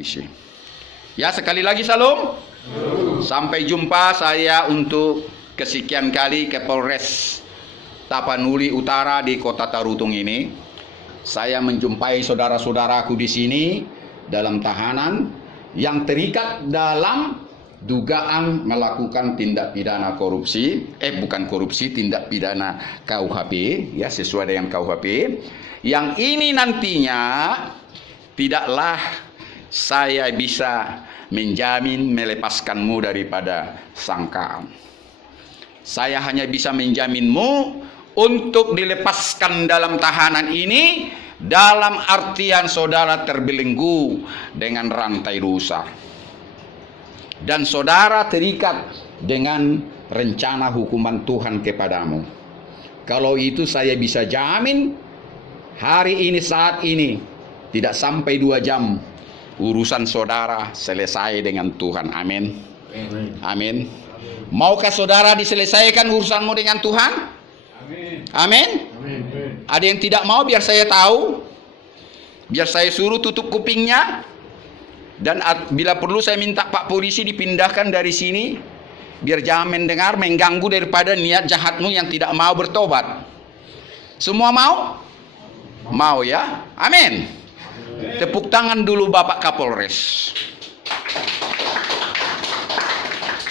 polisi. Ya, sekali lagi salam. Sampai jumpa saya untuk kesekian kali ke Polres Tapanuli Utara di Kota Tarutung ini. Saya menjumpai saudara-saudaraku di sini dalam tahanan yang terikat dalam dugaan melakukan tindak pidana korupsi, bukan korupsi, tindak pidana KUHP, ya, sesuai dengan KUHP. Yang ini nantinya tidaklah saya bisa menjamin melepaskanmu daripada sangkaan. Saya hanya bisa menjaminmu untuk dilepaskan dalam tahanan ini dalam artian saudara terbelenggu dengan rantai dosa. Dan saudara terikat dengan rencana hukuman Tuhan kepadamu. Kalau itu saya bisa jamin hari ini, saat ini, tidak sampai 2 jam urusan saudara selesai dengan Tuhan. Amin. Amin. Maukah saudara diselesaikan urusanmu dengan Tuhan? Amin. Ada yang tidak mau, biar saya tahu, biar saya suruh tutup kupingnya. Dan bila perlu saya minta Pak Polisi dipindahkan dari sini, biar jangan mendengar, mengganggu daripada niat jahatmu yang tidak mau bertobat. Semua mau? Mau ya? Amin. Tepuk tangan dulu Bapak Kapolres.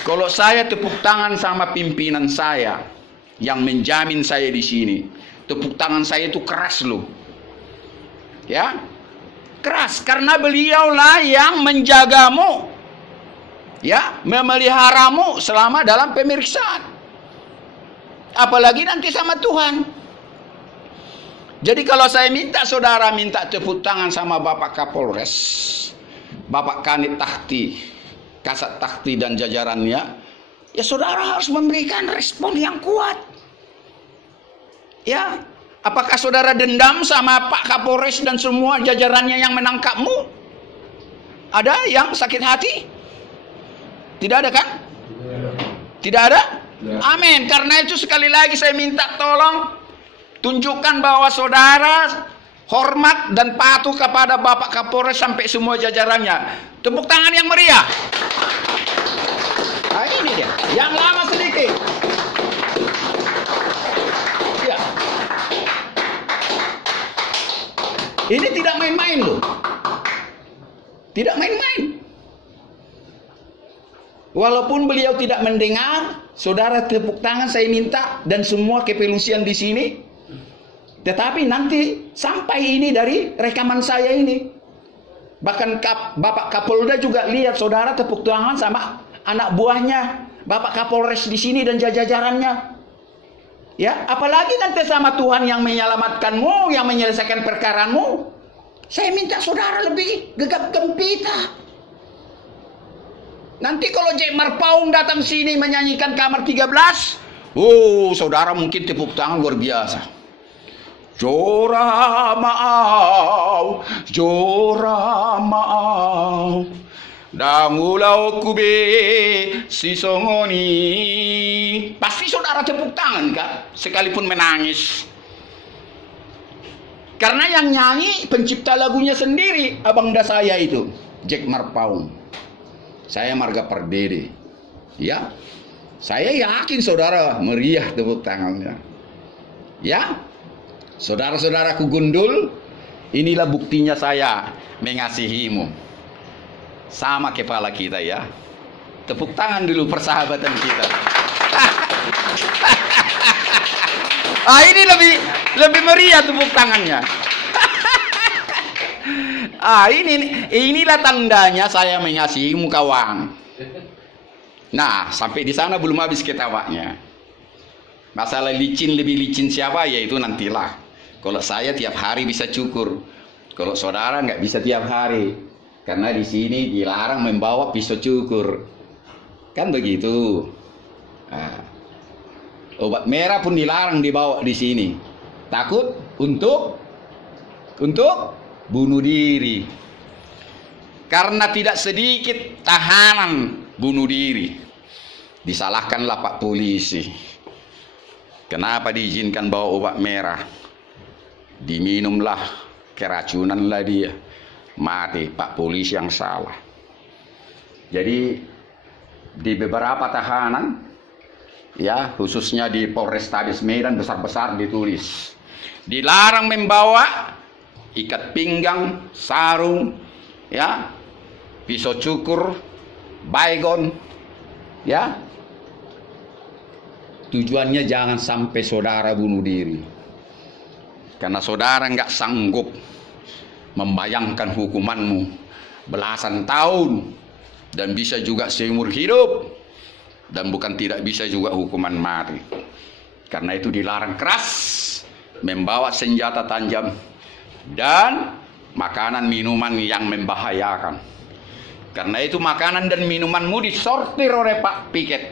Kalau saya tepuk tangan sama pimpinan saya yang menjamin saya di sini, tepuk tangan saya itu keras loh. Ya? Keras, karena beliaulah yang menjagamu, ya, memeliharamu selama dalam pemeriksaan. Apalagi nanti sama Tuhan. Jadi kalau saya minta saudara minta tepuk tangan sama Bapak Kapolres, Bapak Kanit Tahti, Kasat Tahti dan jajarannya, ya saudara harus memberikan respon yang kuat. Ya, apakah saudara dendam sama Pak Kapolres dan semua jajarannya yang menangkapmu? Ada yang sakit hati? Tidak ada kan? Tidak ada? Amin. Karena itu sekali lagi saya minta tolong tunjukkan bahwa saudara hormat dan patuh kepada Bapak Kapolres sampai semua jajarannya. Tepuk tangan yang meriah. Nah ini dia. Yang lama sedikit. Ya. Ini tidak main-main loh. Tidak main-main. Walaupun beliau tidak mendengar, saudara tepuk tangan saya minta dan semua kepolisian di sini. Tetapi nanti sampai ini dari rekaman saya ini. Bahkan Bapak Kapolda juga lihat saudara tepuk tangan sama anak buahnya Bapak Kapolres di sini dan jajarannya. Ya, apalagi nanti sama Tuhan yang menyelamatkanmu, yang menyelesaikan perkaramu. Saya minta saudara lebih gegap gempita. Nanti kalau Jack Marpaung datang sini menyanyikan Kamar 13, saudara mungkin tepuk tangan luar biasa. Jora maau, dangulau kube si songoni. Pasti saudara tepuk tangan kan, sekalipun menangis. Karena yang nyanyi pencipta lagunya sendiri, abang da saya itu, Jack Marpaung. Saya Marga Pardede. Ya, saya yakin saudara meriah tepuk tangannya. Ya, saudara-saudaraku gundul, inilah buktinya saya mengasihimu. Sama kepala kita ya. Tepuk tangan dulu persahabatan kita. Ini lebih meriah tepuk tangannya. Inilah tandanya saya mengasihimu kawan. Nah, sampai di sana belum habis ketawanya. Masalah licin lebih licin siapa, yaitu nantilah. Kalau saya tiap hari bisa cukur, kalau saudara nggak bisa tiap hari, karena di sini dilarang membawa pisau cukur, kan begitu. Nah, obat merah pun dilarang dibawa di sini, takut untuk bunuh diri. Karena tidak sedikit tahanan bunuh diri. Disalahkanlah Pak Polisi. Kenapa diizinkan bawa obat merah? Diminumlah, keracunanlah dia. mati, Pak Polisi yang salah. Jadi di beberapa tahanan, ya khususnya di Polrestabes Medan besar-besar ditulis, dilarang membawa ikat pinggang, sarung, ya, pisau cukur, baygon, ya. Tujuannya jangan sampai saudara bunuh diri. Karena saudara nggak sanggup membayangkan hukumanmu belasan tahun dan bisa juga seumur hidup dan bukan tidak bisa juga hukuman mati. Karena itu dilarang keras membawa senjata tajam dan makanan minuman yang membahayakan. Karena itu makanan dan minumanmu disortir oleh Pak Piket.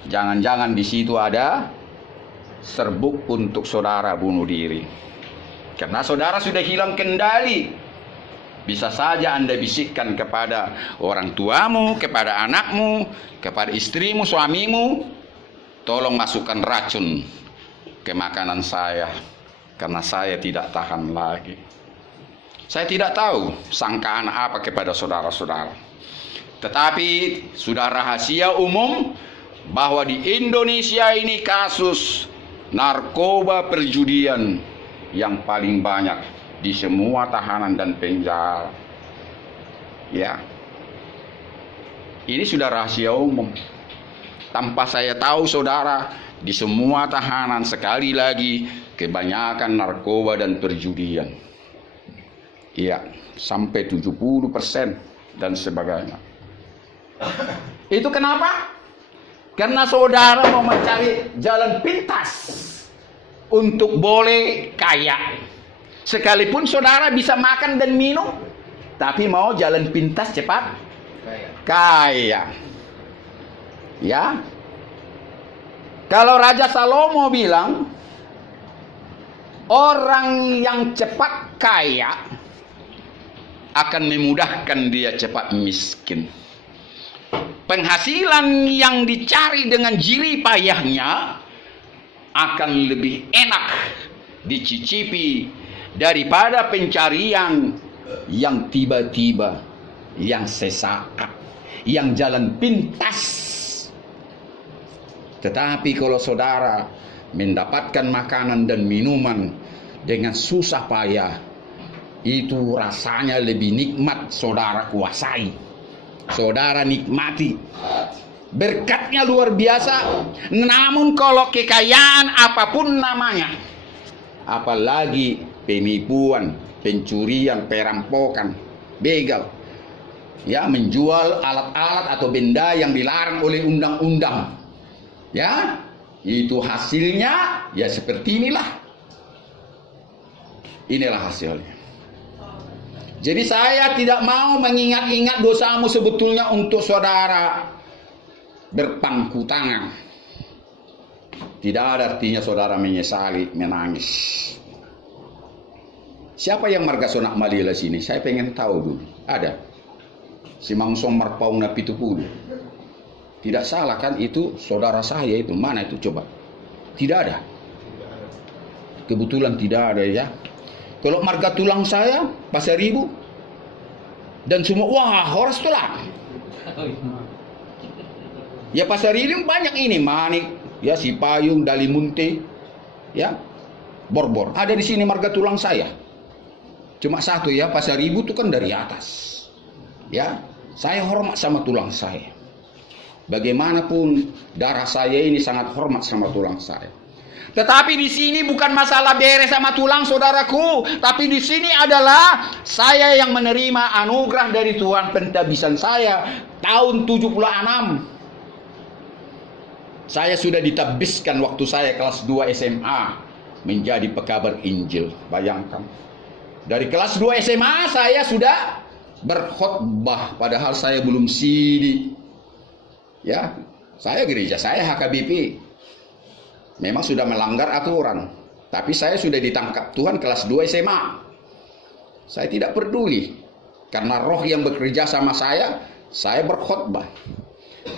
Jangan-jangan di situ ada serbuk untuk saudara bunuh diri. Karena saudara sudah hilang kendali. Bisa saja Anda bisikkan kepada orang tuamu, kepada anakmu, kepada istrimu, suamimu, tolong masukkan racun ke makanan saya, karena saya tidak tahan lagi. Saya tidak tahu sangkaan apa kepada saudara-saudara. Tetapi sudah rahasia umum bahwa di Indonesia ini kasus narkoba perjudian yang paling banyak di semua tahanan dan penjara. Ya, ini sudah rahasia umum. Tanpa saya tahu saudara, di semua tahanan sekali lagi kebanyakan narkoba dan perjudian. Iya, sampai 70% dan sebagainya. Itu kenapa? Karena saudara mau mencari jalan pintas untuk boleh kaya. Sekalipun saudara bisa makan dan minum, tapi mau jalan pintas cepat kaya. Ya. Kalau Raja Salomo bilang orang yang cepat kaya akan memudahkan dia cepat miskin. Penghasilan yang dicari dengan jerih payahnya akan lebih enak dicicipi daripada pencarian yang tiba-tiba, yang sesaat, yang jalan pintas. Tetapi kalau saudara mendapatkan makanan dan minuman dengan susah payah, itu rasanya lebih nikmat saudara kuasai. Saudara nikmati. Berkatnya luar biasa. Namun kalau kekayaan apapun namanya, apalagi penipuan, pencurian, perampokan, begal, ya, menjual alat-alat atau benda yang dilarang oleh undang-undang, ya, itu hasilnya ya seperti inilah. Inilah hasilnya. Jadi saya tidak mau mengingat-ingat dosamu sebetulnya untuk saudara berpangku tangan. Tidak ada artinya saudara menyesali, menangis. Siapa yang marga sonak malila sini? Saya pengen tahu dulu. Ada? Si Mangsong Marpaung na Pitupulu. Tidak salah kan itu saudara saya itu. Mana itu coba? Tidak ada. Kebetulan tidak ada ya. Kalau marga tulang saya, Pasaribu, dan semua, wah, horas tulang. Ya Pasaribu banyak ini, Manik, ya Sipayung, Dalimunte, ya, Borbor. Ada di sini marga tulang saya. Cuma satu ya, Pasaribu itu kan dari atas. Ya, saya hormat sama tulang saya. Bagaimanapun darah saya ini sangat hormat sama tulang saya. Tetapi di sini bukan masalah beres sama tulang saudaraku, tapi di sini adalah saya yang menerima anugerah dari Tuhan pentabisan saya tahun 76. Saya sudah ditabiskan waktu saya kelas 2 SMA menjadi pekabar Injil. Bayangkan. Dari kelas 2 SMA saya sudah berkhotbah padahal saya belum sidi. Ya, saya gereja saya HKBP. Memang sudah melanggar aturan, tapi saya sudah ditangkap Tuhan kelas 2 SMA. Saya tidak peduli, karena roh yang bekerja sama saya berkhotbah.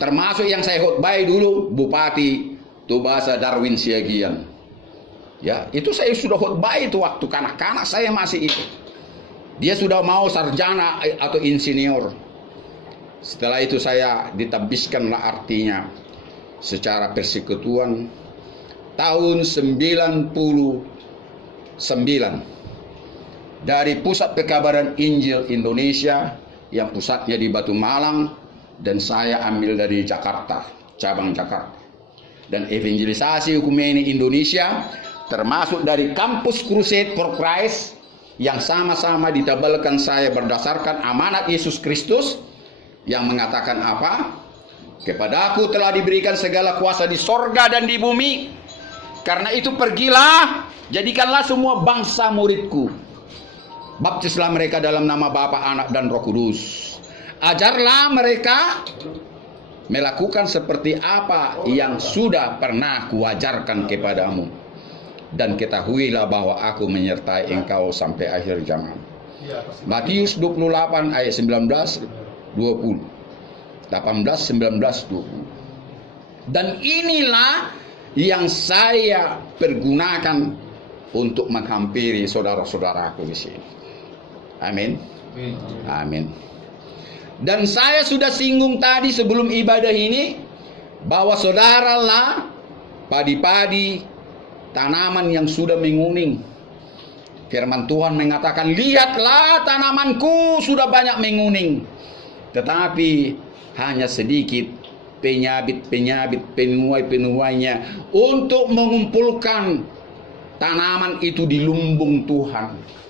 Termasuk yang saya khotbah dulu, Bupati Tubasa Darwin Siagian. Ya, itu saya sudah khotbah itu waktu kanak-kanak saya masih itu. Dia sudah mau sarjana atau insinyur. Setelah itu saya ditabiskanlah artinya secara persekutuan tahun 99 dari Pusat Pekabaran Injil Indonesia yang pusatnya di Batu Malang, dan saya ambil dari Jakarta, cabang Jakarta. Dan evangelisasi Ekumene Indonesia termasuk dari kampus Crusade for Christ yang sama-sama ditabalkan saya berdasarkan amanat Yesus Kristus yang mengatakan apa? Kepadaku telah diberikan segala kuasa di sorga dan di bumi. Karena itu pergilah, jadikanlah semua bangsa muridku. Baptislah mereka dalam nama Bapa, Anak, dan Roh Kudus. Ajarlah mereka melakukan seperti apa yang sudah pernah kuajarkan kepadamu. Dan ketahuilah bahwa aku menyertai engkau sampai akhir zaman. Matius 28 ayat 19, 20. 18, 19, 20. Dan inilah yang saya pergunakan untuk menghampiri saudara-saudaraku di sini. Amin. Amin. Dan saya sudah singgung tadi sebelum ibadah ini bahwa saudaralah padi-padi, tanaman yang sudah menguning. Firman Tuhan mengatakan, lihatlah tanamanku sudah banyak menguning, tetapi hanya sedikit penyabit-penyabit, penuai-penuainya untuk mengumpulkan tanaman itu di lumbung Tuhan.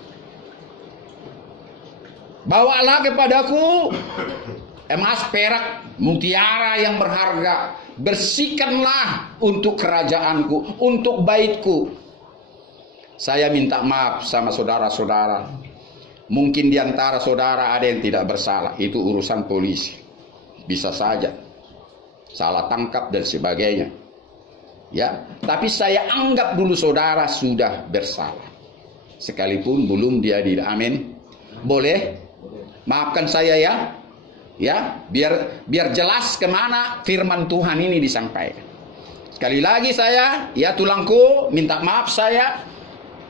Bawalah kepadaku emas, perak, mutiara yang berharga. Bersihkanlah untuk kerajaanku, untuk baitku. Saya minta maaf sama saudara-saudara. Mungkin di antara saudara ada yang tidak bersalah. Itu urusan polisi. Bisa saja salah tangkap dan sebagainya. Ya, tapi saya anggap dulu saudara sudah bersalah. Sekalipun belum diadili. Amin. Boleh? Maafkan saya ya. Ya, biar jelas kemana firman Tuhan ini disampaikan. Sekali lagi saya, ya tulangku, minta maaf saya.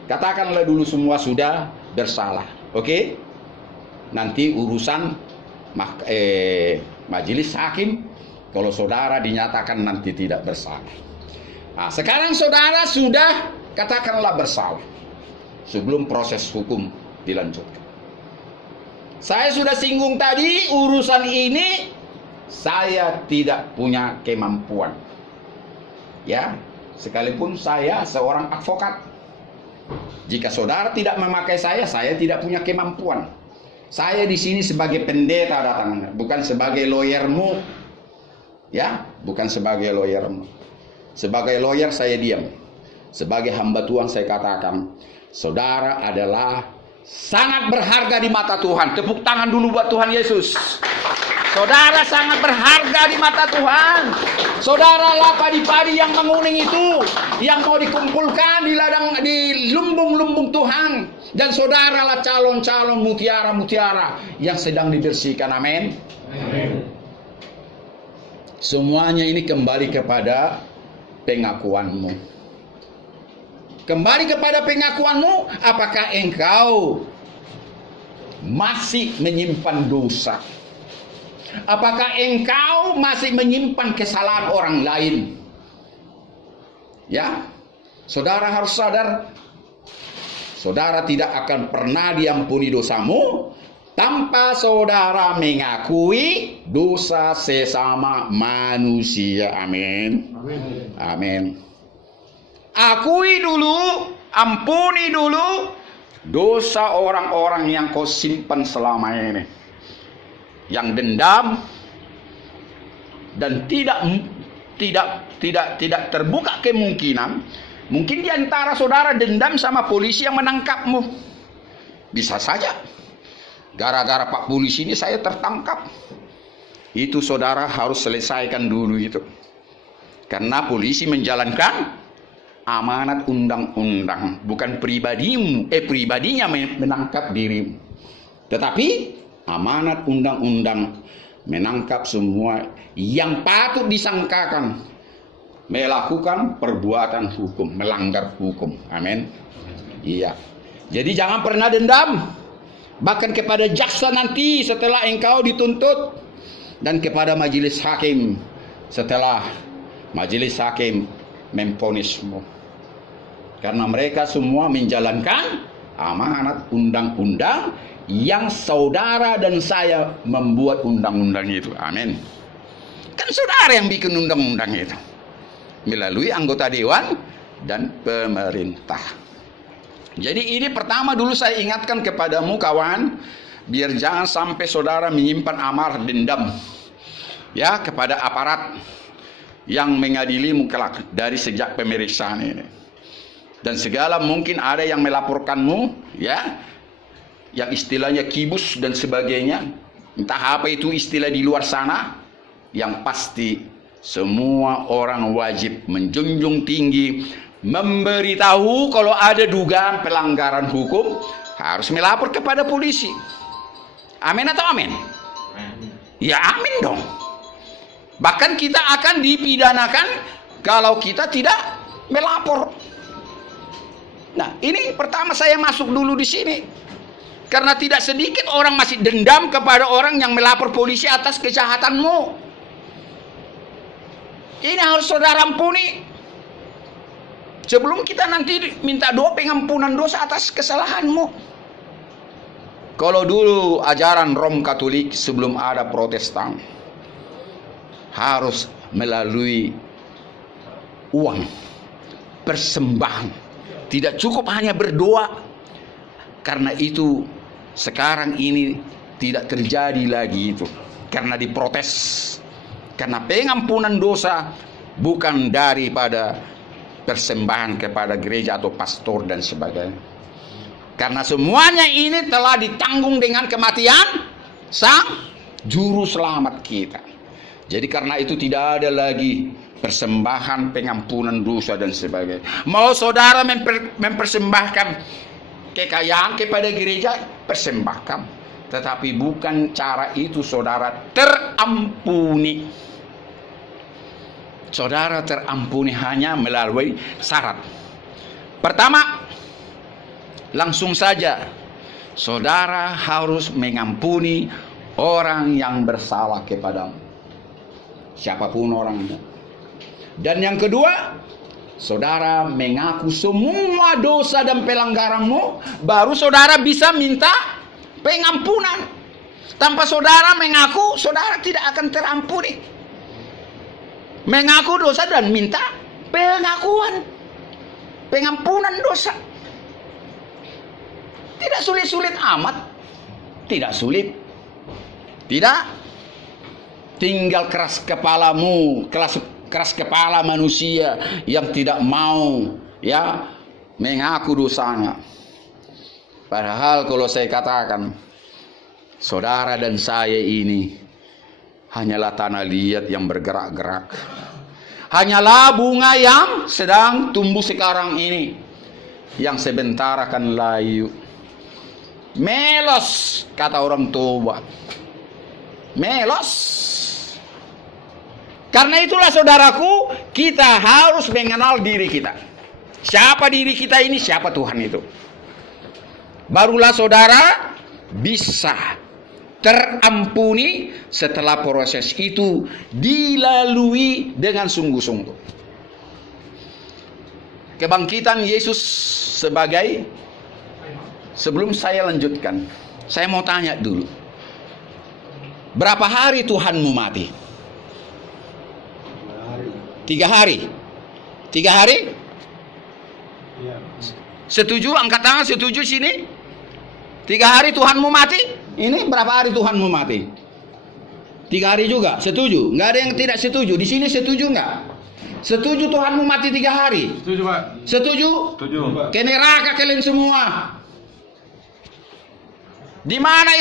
Katakanlah dulu semua sudah bersalah. Oke? Nanti urusan majelis hakim, kalau saudara dinyatakan nanti tidak bersalah. Nah, sekarang saudara sudah katakanlah bersalah sebelum proses hukum dilanjutkan. Saya sudah singgung tadi, urusan ini saya tidak punya kemampuan. Ya, sekalipun saya seorang advokat. Jika saudara tidak memakai saya tidak punya kemampuan. Saya di sini sebagai pendeta datang, bukan sebagai lawyermu. Ya, bukan sebagai lawyermu. Sebagai lawyer saya diam. Sebagai hamba Tuhan saya katakan, saudara adalah sangat berharga di mata Tuhan. Tepuk tangan dulu buat Tuhan Yesus. Saudara sangat berharga di mata Tuhan. Saudaralah padi-padi yang menguning itu, yang mau dikumpulkan di ladang, di lumbung-lumbung Tuhan. Dan saudaralah calon-calon mutiara-mutiara yang sedang dibersihkan. Amin. Amin. Semuanya ini kembali kepada pengakuanmu. Kembali kepada pengakuanmu, apakah engkau masih menyimpan dosa? Apakah engkau masih menyimpan kesalahan orang lain? Ya, saudara harus sadar, saudara tidak akan pernah diampuni dosamu tanpa saudara mengakui dosa sesama manusia. Amin. Amin. Amin. Akui dulu, ampuni dulu dosa orang-orang yang kau simpan selama ini, yang dendam dan tidak terbuka kemungkinan. Mungkin di antara saudara dendam sama polisi yang menangkapmu. Bisa saja. Gara-gara Pak polisi ini saya tertangkap. Itu saudara harus selesaikan dulu itu. Karena polisi menjalankan amanat undang-undang, bukan pribadinya menangkap dirimu, tetapi amanat undang-undang menangkap semua yang patut disangkakan melakukan perbuatan hukum, melanggar hukum. Amin. Iya. Jadi jangan pernah dendam. bahkan kepada jaksa nanti setelah engkau dituntut, dan kepada majelis hakim setelah majelis hakim memvonismu. Karena mereka semua menjalankan amanat undang-undang yang saudara dan saya membuat undang-undang itu. Amin. Kan saudara yang bikin undang-undang itu melalui anggota dewan dan pemerintah. Jadi ini pertama dulu saya ingatkan kepadamu kawan, biar jangan sampai saudara menyimpan amarah dendam ya kepada aparat yang mengadilimu kelak dari sejak pemeriksaan ini. Dan segala mungkin ada yang melaporkanmu ya, yang istilahnya kibus dan sebagainya, entah apa itu istilah di luar sana. Yang pasti semua orang wajib menjunjung tinggi, memberitahu kalau ada dugaan pelanggaran hukum, harus melapor kepada polisi. Amin atau amin? Ya amin dong. Bahkan kita akan dipidanakan kalau kita tidak melapor. Nah, ini pertama saya masuk dulu di sini. Karena tidak sedikit orang masih dendam kepada orang yang melapor polisi atas kejahatanmu. Ini harus saudara ampuni. Sebelum kita nanti minta doa pengampunan dosa atas kesalahanmu. Kalau dulu ajaran Rom Katolik sebelum ada Protestan, harus melalui uang, persembahan. Tidak cukup hanya berdoa. Karena itu sekarang ini tidak terjadi lagi itu. Karena diprotes. Karena pengampunan dosa bukan daripada persembahan kepada gereja atau pastor dan sebagainya. Karena semuanya ini telah ditanggung dengan kematian sang juru selamat kita. Jadi karena itu tidak ada lagi persembahan pengampunan dosa dan sebagainya. Mau saudara mempersembahkan kekayaan kepada gereja, persembahkan. Tetapi bukan cara itu saudara terampuni. Saudara terampuni hanya melalui syarat. Pertama, langsung saja saudara harus mengampuni orang yang bersalah kepadamu. Siapapun orangnya. Dan yang kedua, saudara mengaku semua dosa dan pelanggaranmu, baru saudara bisa minta pengampunan. Tanpa saudara mengaku, saudara tidak akan terampuni. Mengaku dosa dan minta pengakuan, pengampunan dosa. Tidak sulit-sulit amat. Tidak sulit. Tidak. Tinggal keras kepalamu, keras kepala manusia yang tidak mau ya mengaku dosanya. Padahal kalau saya katakan saudara dan saya ini hanyalah tanah liat yang bergerak-gerak. Hanyalah bunga yang sedang tumbuh sekarang ini, yang sebentar akan layu. Melos, kata orang tua. Melos. Karena itulah saudaraku, kita harus mengenal diri kita. Siapa diri kita ini, siapa Tuhan itu. Barulah saudara bisa terampuni setelah proses itu dilalui dengan sungguh-sungguh. Kebangkitan Yesus sebagai, sebelum saya lanjutkan, saya mau tanya dulu. Berapa hari Tuhanmu mati? 3 hari. 3 hari? Setuju? Angkat tangan, setuju sini? 3 hari Tuhanmu mati? Ini berapa hari Tuhanmu mati? 3 hari juga? Setuju? Nggak ada yang tidak setuju. Di sini setuju nggak? Setuju Tuhanmu mati 3 hari? Setuju, Pak. Setuju? Setuju, Pak. Ke neraka kalian semua. Di mana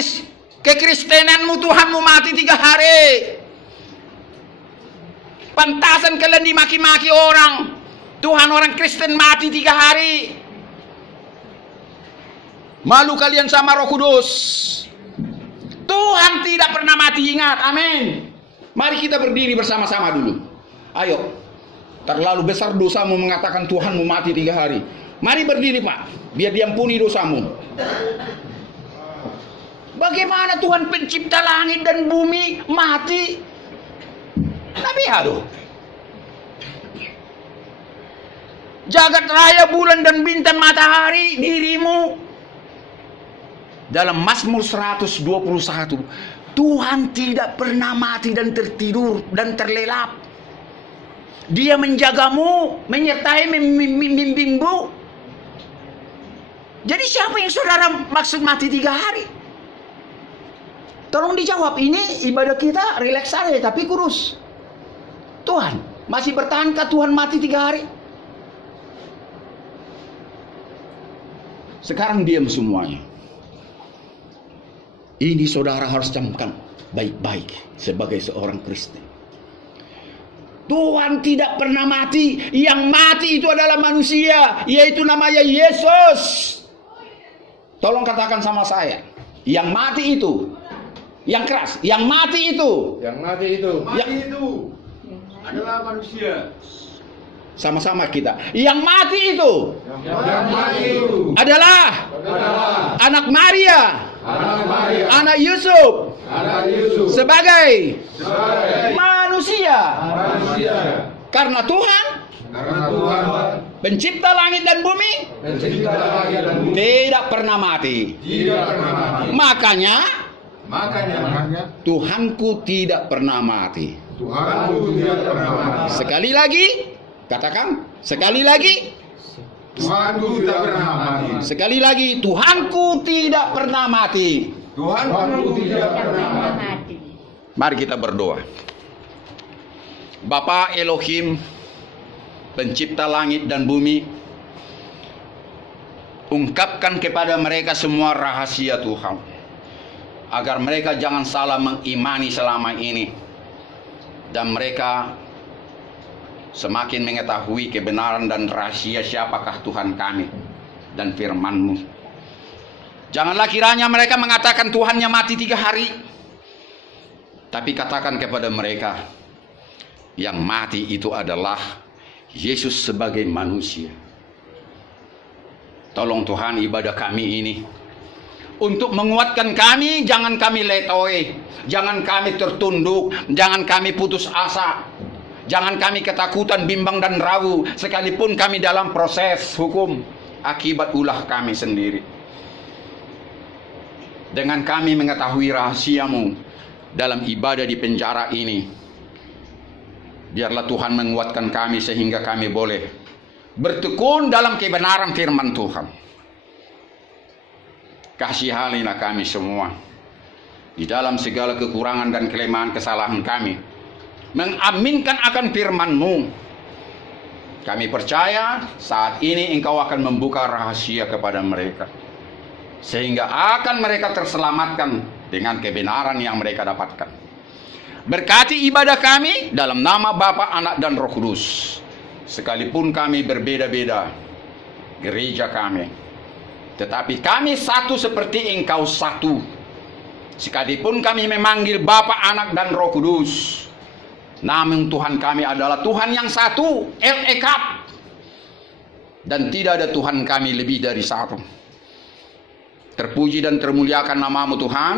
kekristenanmu Tuhanmu mati 3 hari? Pantasan kalian dimaki-maki orang. Tuhan orang Kristen mati 3 hari. Malu kalian sama Roh Kudus. Tuhan tidak pernah mati, ingat. Amin. Mari kita berdiri bersama-sama dulu. Ayo. Terlalu besar dosamu mengatakan Tuhanmu mati 3 hari. Mari berdiri, Pak. Biar diampuni dosamu. Bagaimana Tuhan pencipta langit dan bumi mati? Nabi aduh. Jagat raya, bulan dan bintang, matahari, dirimu. Dalam Mazmur 121, Tuhan tidak pernah mati dan tertidur dan terlelap. Dia menjagamu, menyertai, membimbingmu. Jadi siapa yang saudara maksud mati 3 hari? Tolong dijawab. Ini ibadah kita rileks saja tapi kurus. Tuhan, masih bertahankah Tuhan mati 3 hari? Sekarang diam semuanya. Ini saudara harus camkan baik-baik sebagai seorang Kristen. Tuhan tidak pernah mati. Yang mati itu adalah manusia, yaitu namanya Yesus. Tolong katakan sama saya. Yang mati itu, yang keras, yang mati itu, adalah manusia. Sama-sama kita. Yang mati itu, adalah anak Maria, anak Yusuf, sebagai manusia. Karena Tuhan pencipta langit dan bumi tidak pernah mati. Makanya Tuhanku tidak pernah mati. Sekali lagi, katakan sekali lagi. Tuhanku tidak pernah mati. Sekali lagi, Tuhanku tidak pernah mati. Tuhanku tidak pernah mati. Mari kita berdoa. Bapa Elohim, pencipta langit dan bumi, ungkapkan kepada mereka semua rahasia Tuhan, agar mereka jangan salah mengimani selama ini, dan mereka semakin mengetahui kebenaran dan rahasia siapakah Tuhan kami dan firman-Mu. Janganlah kiranya mereka mengatakan Tuhannya mati 3 hari, tapi katakan kepada mereka, yang mati itu adalah Yesus sebagai manusia. Tolong Tuhan ibadah kami ini untuk menguatkan kami, jangan kami letoy, jangan kami tertunduk, jangan kami putus asa, jangan kami ketakutan, bimbang dan ragu, sekalipun kami dalam proses hukum akibat ulah kami sendiri. Dengan kami mengetahui rahasia-Mu dalam ibadah di penjara ini, biarlah Tuhan menguatkan kami sehingga kami boleh bertekun dalam kebenaran firman Tuhan. Kasihanilah kami semua di dalam segala kekurangan dan kelemahan kesalahan kami, mengaminkan akan firman-Mu. Kami percaya saat ini Engkau akan membuka rahasia kepada mereka, sehingga akan mereka terselamatkan dengan kebenaran yang mereka dapatkan. Berkati ibadah kami dalam nama Bapa, Anak, dan Roh Kudus. Sekalipun kami berbeda-beda gereja kami, tetapi kami satu seperti Engkau satu. Sekalipun kami memanggil Bapa, Anak, dan Roh Kudus, namun Tuhan kami adalah Tuhan yang satu, El-Echad. Dan tidak ada Tuhan kami lebih dari satu. Terpuji dan termuliakan nama-Mu Tuhan.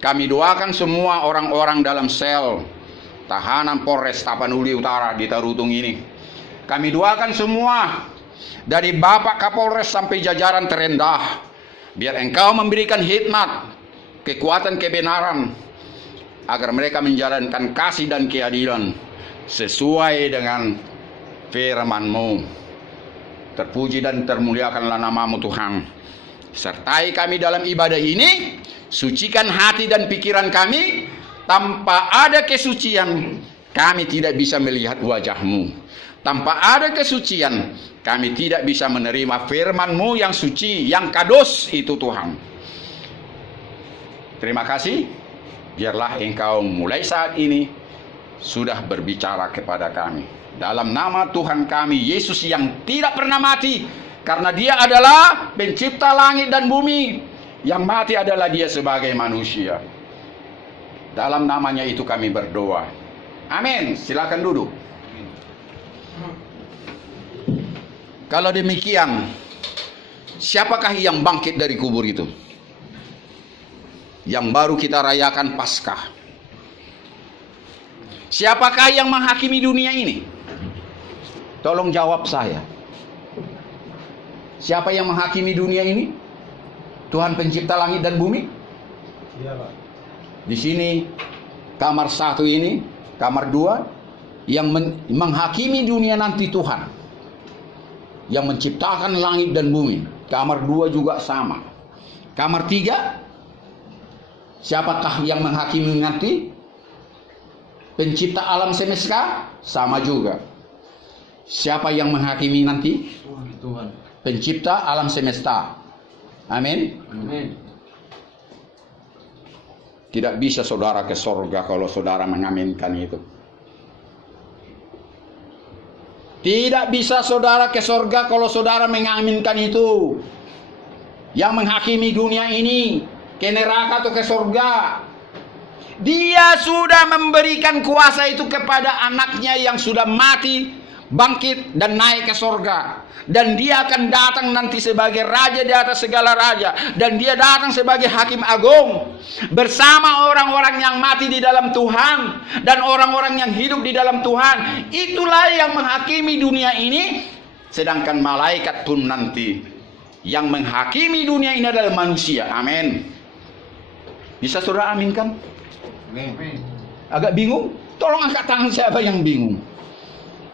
Kami doakan semua orang-orang dalam sel tahanan Polres Tapanuli Utara di Tarutung ini. Kami doakan semua dari Bapak Kapolres sampai jajaran terendah, biar Engkau memberikan hikmat, kekuatan, kebenaran, agar mereka menjalankan kasih dan keadilan sesuai dengan firman-Mu. Terpuji dan termuliakanlah nama-Mu Tuhan. Sertai kami dalam ibadah ini, sucikan hati dan pikiran kami. Tanpa ada kesucian, kami tidak bisa melihat wajah-Mu. Tanpa ada kesucian, kami tidak bisa menerima firman-Mu yang suci, yang kados itu Tuhan. Terima kasih. Biarlah Engkau mulai saat ini sudah berbicara kepada kami. Dalam nama Tuhan kami, Yesus yang tidak pernah mati, karena Dia adalah pencipta langit dan bumi. Yang mati adalah Dia sebagai manusia. Dalam namanya itu kami berdoa. Amin. Silakan duduk. Kalau demikian, siapakah yang bangkit dari kubur itu? yang baru kita rayakan Paskah. Siapakah yang menghakimi dunia ini? Tolong jawab saya. Siapa yang menghakimi dunia ini? Tuhan pencipta langit dan bumi? Iya, Pak. Di sini kamar 1 ini, kamar 2 yang menghakimi dunia nanti Tuhan. Yang menciptakan langit dan bumi. Kamar 2 juga sama. Kamar 3, siapakah yang menghakimi nanti? Pencipta alam semesta? Sama juga. Siapa yang menghakimi nanti? Tuhan. Pencipta alam semesta. Amin. Amin. Tidak bisa saudara ke sorga kalau saudara mengaminkan itu. Tidak bisa saudara ke sorga kalau saudara mengaminkan itu. Yang menghakimi dunia ini ke neraka atau ke sorga. Dia sudah memberikan kuasa itu kepada anaknya yang sudah mati, bangkit dan naik ke sorga. Dan dia akan datang nanti sebagai raja di atas segala raja. Dan dia datang sebagai hakim agung bersama orang-orang yang mati di dalam Tuhan dan orang-orang yang hidup di dalam Tuhan. Itulah yang menghakimi dunia ini. Sedangkan malaikat pun nanti yang menghakimi dunia ini adalah manusia. Amin. Bisa saudara aminkan? Amin. Agak bingung? Tolong angkat tangan siapa yang bingung.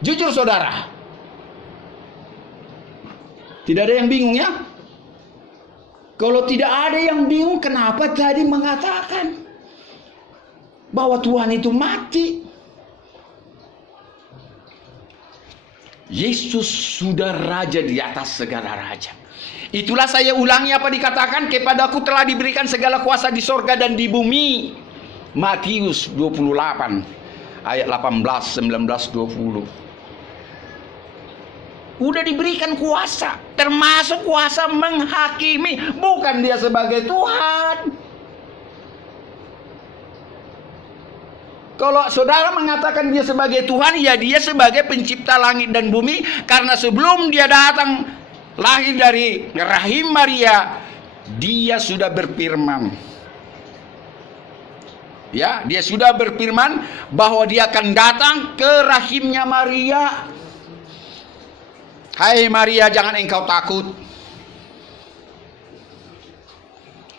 Jujur saudara. Tidak ada yang bingung ya? Kalau tidak ada yang bingung, kenapa tadi mengatakan bahwa Tuhan itu mati? Yesus sudah raja di atas segala raja. Itulah saya ulangi apa dikatakan, kepadaku telah diberikan segala kuasa di sorga dan di bumi. Matius 28 ayat 18, 19, 20. Udah diberikan kuasa, termasuk kuasa menghakimi, bukan dia sebagai Tuhan. Kalau saudara mengatakan dia sebagai Tuhan, ya dia sebagai pencipta langit dan bumi, karena sebelum dia datang lahir dari rahim Maria, dia sudah berfirman. Ya, dia sudah berfirman bahwa dia akan datang ke rahimnya Maria. Hai Maria, jangan engkau takut.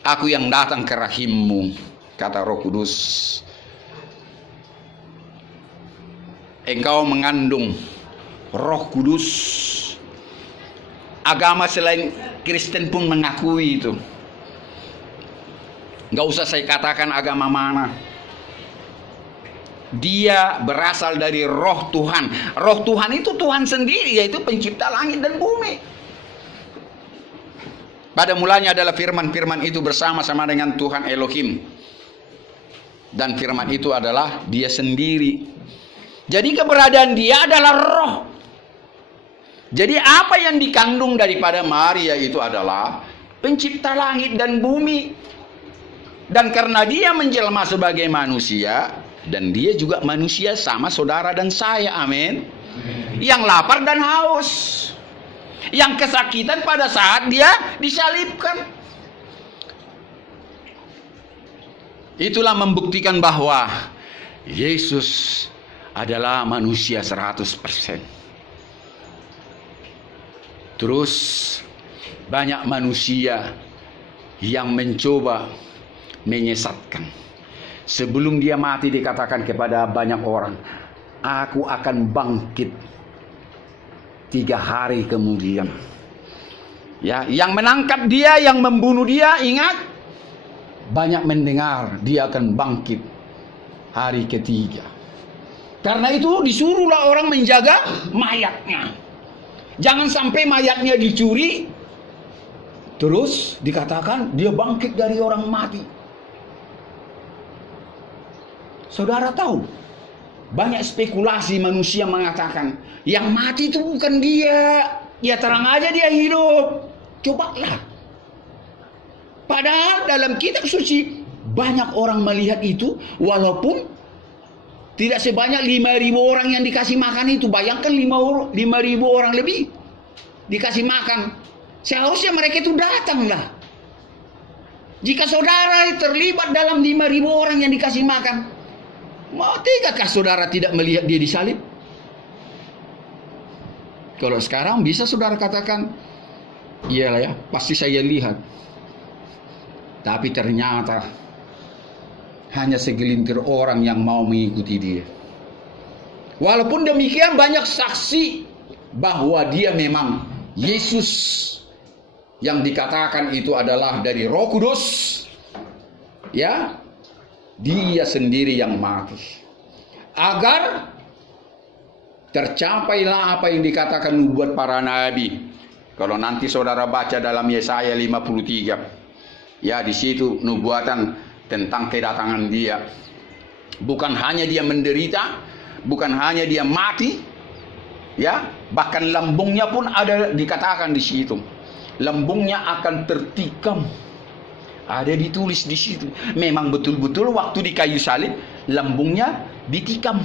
Aku yang datang ke rahimmu, kata Roh Kudus. Engkau mengandung Roh Kudus. Agama selain Kristen pun mengakui itu. Nggak usah saya katakan agama mana. Dia berasal dari roh Tuhan. Roh Tuhan itu Tuhan sendiri, yaitu pencipta langit dan bumi. Pada mulanya adalah firman-firman itu bersama-sama dengan Tuhan Elohim. Dan firman itu adalah dia sendiri. Jadi keberadaan dia adalah roh. Jadi apa yang dikandung daripada Maria itu adalah pencipta langit dan bumi. Dan karena dia menjelma sebagai manusia, dan dia juga manusia sama saudara dan saya, amin. Yang lapar dan haus, yang kesakitan pada saat dia disalibkan. Itulah membuktikan bahwa Yesus adalah manusia 100%. Terus banyak manusia yang mencoba menyesatkan. Sebelum dia mati dikatakan kepada banyak orang, aku akan bangkit 3 hari kemudian. Ya, yang menangkap dia, yang membunuh dia, ingat, banyak mendengar dia akan bangkit hari ketiga. Karena itu disuruhlah orang menjaga mayatnya. Jangan sampai mayatnya dicuri, terus dikatakan dia bangkit dari orang mati. Saudara tahu, banyak spekulasi manusia mengatakan yang mati itu bukan dia. Ya terang aja dia hidup. Cobalah. Padahal dalam kitab suci banyak orang melihat itu, walaupun tidak sebanyak 5.000 orang yang dikasih makan itu. Bayangkan 5.000 orang lebih dikasih makan. Seharusnya mereka itu datang lah. Jika saudara terlibat dalam 5.000 orang yang dikasih makan, mau tigakkah saudara tidak melihat dia disalib? Kalau sekarang bisa saudara katakan, iyalah ya, pasti saya lihat. Tapi ternyata hanya segelintir orang yang mau mengikuti dia. Walaupun demikian banyak saksi bahwa dia memang Yesus yang dikatakan itu adalah dari Roh Kudus. Ya, dia sendiri yang mati. Agar tercapailah apa yang dikatakan nubuat para nabi. Kalau nanti saudara baca dalam Yesaya 53, ya di situ nubuatan tentang kedatangan dia. Bukan hanya dia menderita, bukan hanya dia mati, ya, bahkan lambungnya pun ada dikatakan di situ. Lambungnya akan tertikam. Ada ditulis di situ. Memang betul-betul waktu di kayu salib lambungnya ditikam.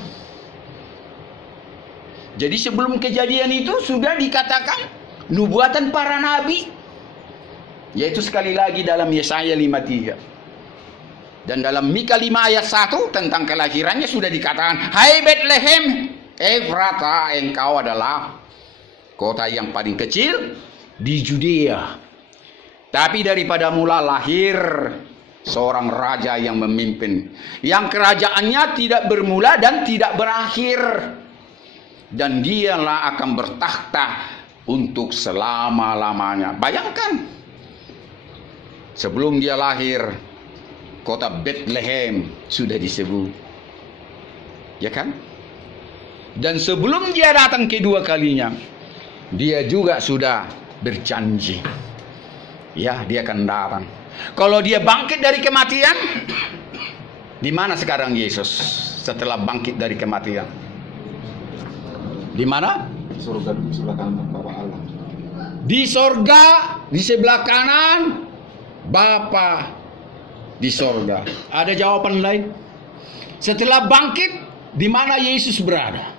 Jadi sebelum kejadian itu sudah dikatakan nubuatan para nabi. Yaitu sekali lagi dalam Yesaya 53. Dan dalam Mika 5 ayat 1 tentang kelahirannya sudah dikatakan, hai Bethlehem Efrata, engkau adalah kota yang paling kecil di Judea. Tapi daripada mula lahir seorang raja yang memimpin, yang kerajaannya tidak bermula dan tidak berakhir. Dan dialah akan bertakhta untuk selama-lamanya. Bayangkan, sebelum dia lahir, kota Bethlehem sudah disebut. Ya kan? Dan sebelum dia datang kedua kalinya, dia juga sudah berjanji. Ya, dia akan datang. Kalau dia bangkit dari kematian, di mana sekarang Yesus setelah bangkit dari kematian? Di mana? Surga di sebelah kanan Bapa Allah. Di sorga, di sebelah kanan Bapa di sorga. Ada jawaban lain? Setelah bangkit, di mana Yesus berada?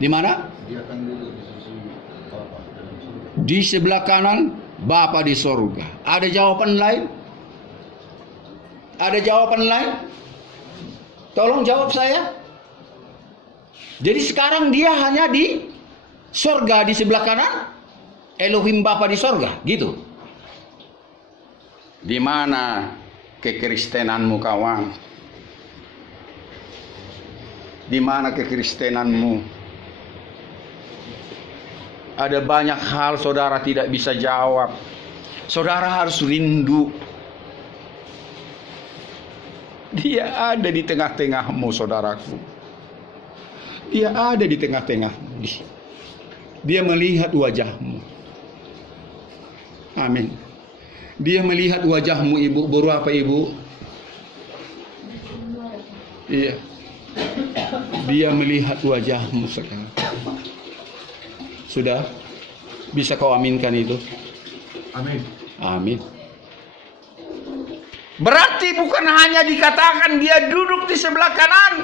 Di mana? Dia akan duduk di sisi Bapa dalam surga. Di sebelah kanan Bapa di sorga. Ada jawaban lain? Ada jawaban lain? Tolong jawab saya. Jadi sekarang dia hanya di sorga di sebelah kanan, Elohim Bapa di sorga, gitu. Di mana kekristenanmu kawan? Di mana kekristenanmu? Ada banyak hal saudara tidak bisa jawab. Saudara harus rindu. Dia ada di tengah-tengahmu, saudaraku. Dia ada di tengah-tengahmu. Dia melihat wajahmu. Amin. Dia melihat wajahmu, ibu. Baru apa, ibu? Iya. Dia melihat wajahmu sekarang. Sudah? Bisa kau aminkan itu? Amin. Amin. Berarti bukan hanya dikatakan dia duduk di sebelah kanan.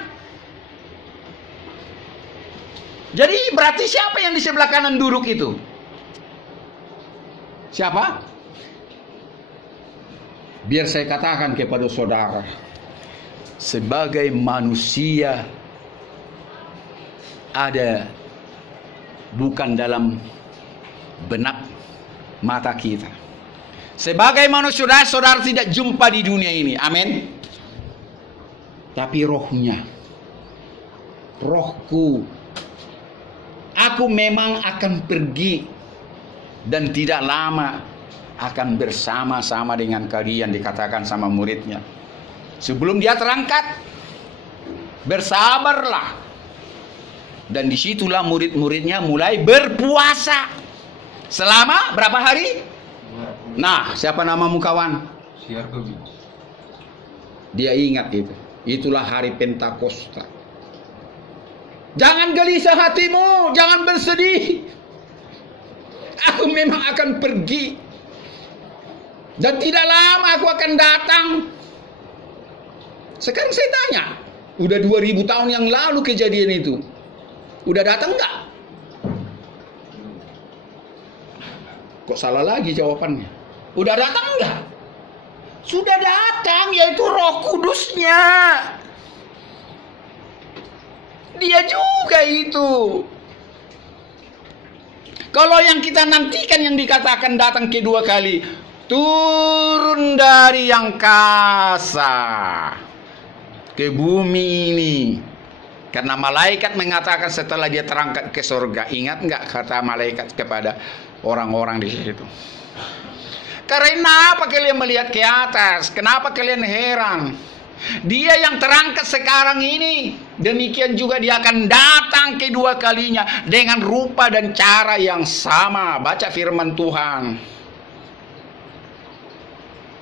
Jadi berarti siapa yang di sebelah kanan duduk itu? Siapa? Biar saya katakan kepada saudara, sebagai manusia ada bukan dalam benak mata kita. Sebagai manusia saudara tidak jumpa di dunia ini. Amin. Tapi rohnya, rohku, aku memang akan pergi dan tidak lama akan bersama-sama dengan kalian, dikatakan sama muridnya. Sebelum dia terangkat, bersabarlah. Dan disitulah murid-muridnya mulai berpuasa. Selama berapa hari? Nah, siapa namamu kawan? Siar Kobi. Dia ingat itu. Itulah hari Pentakosta. Jangan gelisah hatimu, jangan bersedih. Aku memang akan pergi. Dan tidak lama aku akan datang. Sekarang saya tanya, udah 2000 tahun yang lalu kejadian itu. Udah datang enggak? Kok salah lagi jawabannya? Udah datang enggak? sudah datang, yaitu Roh Kudusnya. Dia juga itu. Kalau yang kita nantikan yang dikatakan datang kedua kali, turun dari yang angkasa ke bumi ini. Karena malaikat mengatakan setelah dia terangkat ke surga. Ingat nggak kata malaikat kepada orang-orang di situ? Karena apa kalian melihat ke atas? Kenapa kalian heran? Dia yang terangkat sekarang ini, demikian juga dia akan datang kedua kalinya dengan rupa dan cara yang sama. Baca firman Tuhan.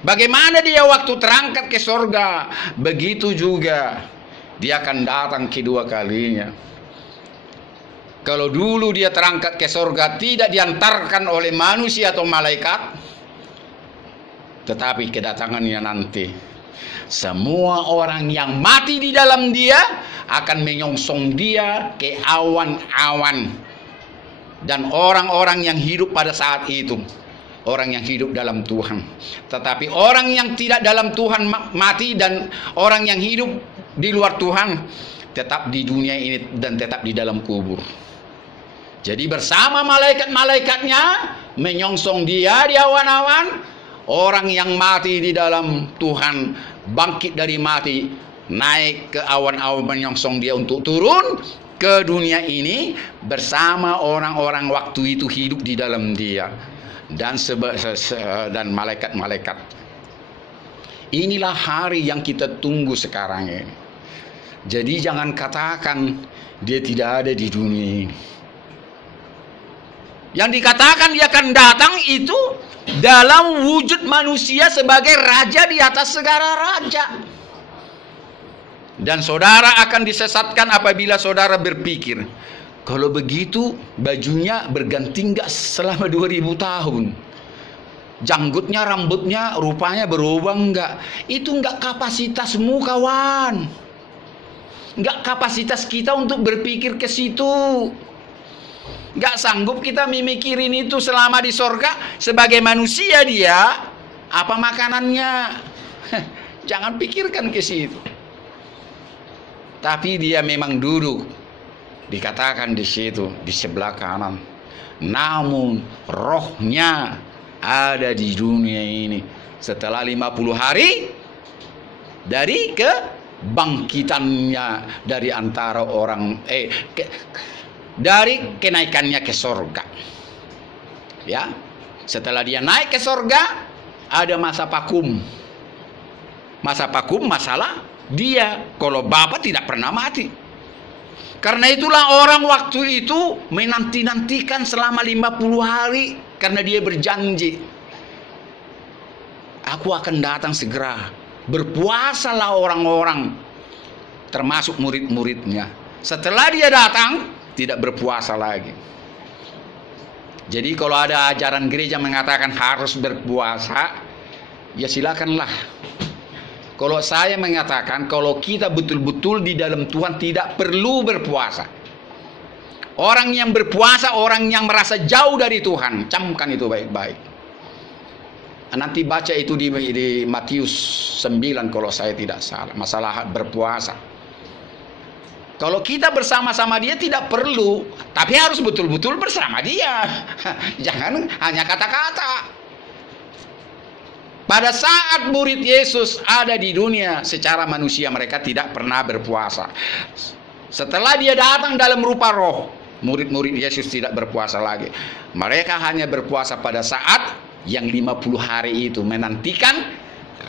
Bagaimana dia waktu terangkat ke surga, begitu juga dia akan datang kedua kalinya. Kalau dulu dia terangkat ke surga tidak diantarkan oleh manusia atau malaikat, tetapi kedatangannya nanti semua orang yang mati di dalam dia akan menyongsong dia ke awan-awan. Dan orang-orang yang hidup pada saat itu, orang yang hidup dalam Tuhan. Tetapi orang yang tidak dalam Tuhan mati, dan orang yang hidup di luar Tuhan tetap di dunia ini dan tetap di dalam kubur. Jadi bersama malaikat-malaikatnya menyongsong dia di awan-awan. Orang yang mati di dalam Tuhan bangkit dari mati, naik ke awan-awan menyongsong dia untuk turun ke dunia ini bersama orang-orang waktu itu hidup di dalam dia dan malaikat-malaikat. Inilah hari yang kita tunggu sekarang ini. Jadi jangan katakan dia tidak ada di dunia ini. Yang dikatakan dia akan datang itu dalam wujud manusia sebagai raja di atas segala raja. Dan saudara akan disesatkan apabila saudara berpikir, kalau begitu bajunya berganti enggak selama 2000 tahun? Janggutnya, rambutnya, rupanya berubah enggak? Itu enggak kapasitasmu, kawan. Enggak kapasitas kita untuk berpikir ke situ. Enggak sanggup kita memikirin itu selama di sorga. Sebagai manusia dia, apa makanannya? Jangan pikirkan ke situ. Tapi dia memang duduk, dikatakan di situ, di sebelah kanan. Namun rohnya ada di dunia ini setelah 50 hari dari kebangkitannya dari antara orang dari kenaikannya ke sorga. Ya, setelah dia naik ke sorga ada masa vakum. Masa vakum masalah dia kalau Bapa tidak pernah mati. Karena itulah orang waktu itu menanti-nantikan selama 50 hari. Karena dia berjanji, aku akan datang segera. Berpuasalah orang-orang, termasuk murid-muridnya. Setelah dia datang, tidak berpuasa lagi. Jadi kalau ada ajaran gereja mengatakan harus berpuasa, ya silakanlah. Kalau saya mengatakan kalau kita betul-betul di dalam Tuhan tidak perlu berpuasa. Orang yang berpuasa, orang yang merasa jauh dari Tuhan. Camkan itu baik-baik. Nanti baca itu di Matius 9 kalau saya tidak salah. Masalah berpuasa. Kalau kita bersama-sama dia tidak perlu. Tapi harus betul-betul bersama dia. Jangan hanya kata-kata. Pada saat murid Yesus ada di dunia secara manusia, mereka tidak pernah berpuasa. Setelah dia datang dalam rupa roh, murid-murid Yesus tidak berpuasa lagi. Mereka hanya berpuasa pada saat yang 50 hari itu, menantikan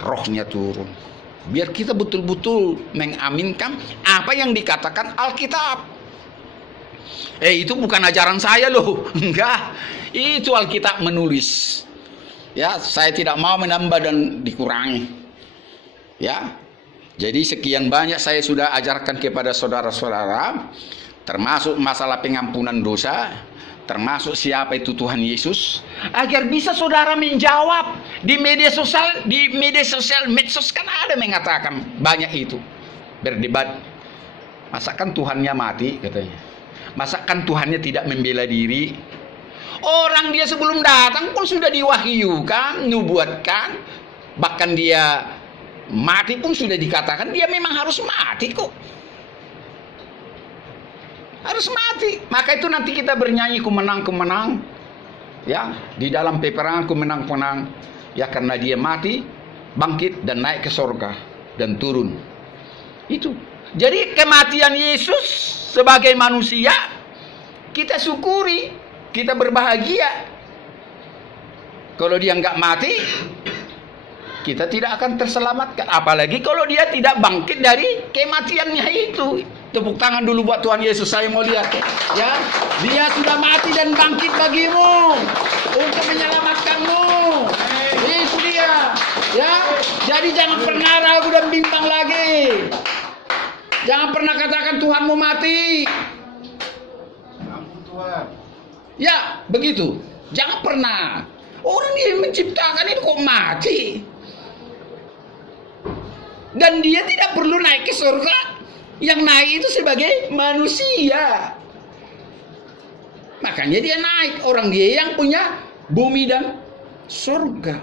rohnya turun. Biar kita betul-betul mengaminkan apa yang dikatakan Alkitab. Itu bukan ajaran saya loh. Enggak. Itu Alkitab menulis. Ya, saya tidak mau menambah dan dikurangi. Ya. Jadi sekian banyak saya sudah ajarkan kepada saudara-saudara, termasuk masalah pengampunan dosa, termasuk siapa itu Tuhan Yesus, agar bisa saudara menjawab di media sosial, medsos kan ada mengatakan banyak itu berdebat. Masakan Tuhannya mati katanya. Masakan Tuhannya tidak membela diri? Orang dia sebelum datang pun sudah diwahyukan, nubuatkan Bahkan dia mati pun sudah dikatakan dia memang harus mati kok. Harus mati. Maka itu nanti kita bernyanyi ku menang, ya, di dalam peperangan ku menang. Ya, karena dia mati, bangkit dan naik ke sorga dan turun. Itu. Jadi kematian Yesus sebagai manusia kita syukuri, kita berbahagia. Kalau dia nggak mati, kita tidak akan terselamatkan. Apalagi kalau dia tidak bangkit dari kematiannya itu. Tepuk tangan dulu buat Tuhan Yesus. Saya mau lihat. Ya, dia sudah mati dan bangkit bagimu untuk menyelamatkanmu. Itu dia. Ya, jadi jangan pernah ragu dan bimbang lagi. Jangan pernah katakan Tuhanmu mati. Ampun Tuhan. Ya, begitu. Jangan pernah. Orang yang menciptakan itu kok mati. Dan dia tidak perlu naik ke surga. Yang naik itu sebagai manusia. Makanya dia naik. Orang dia yang punya bumi dan surga.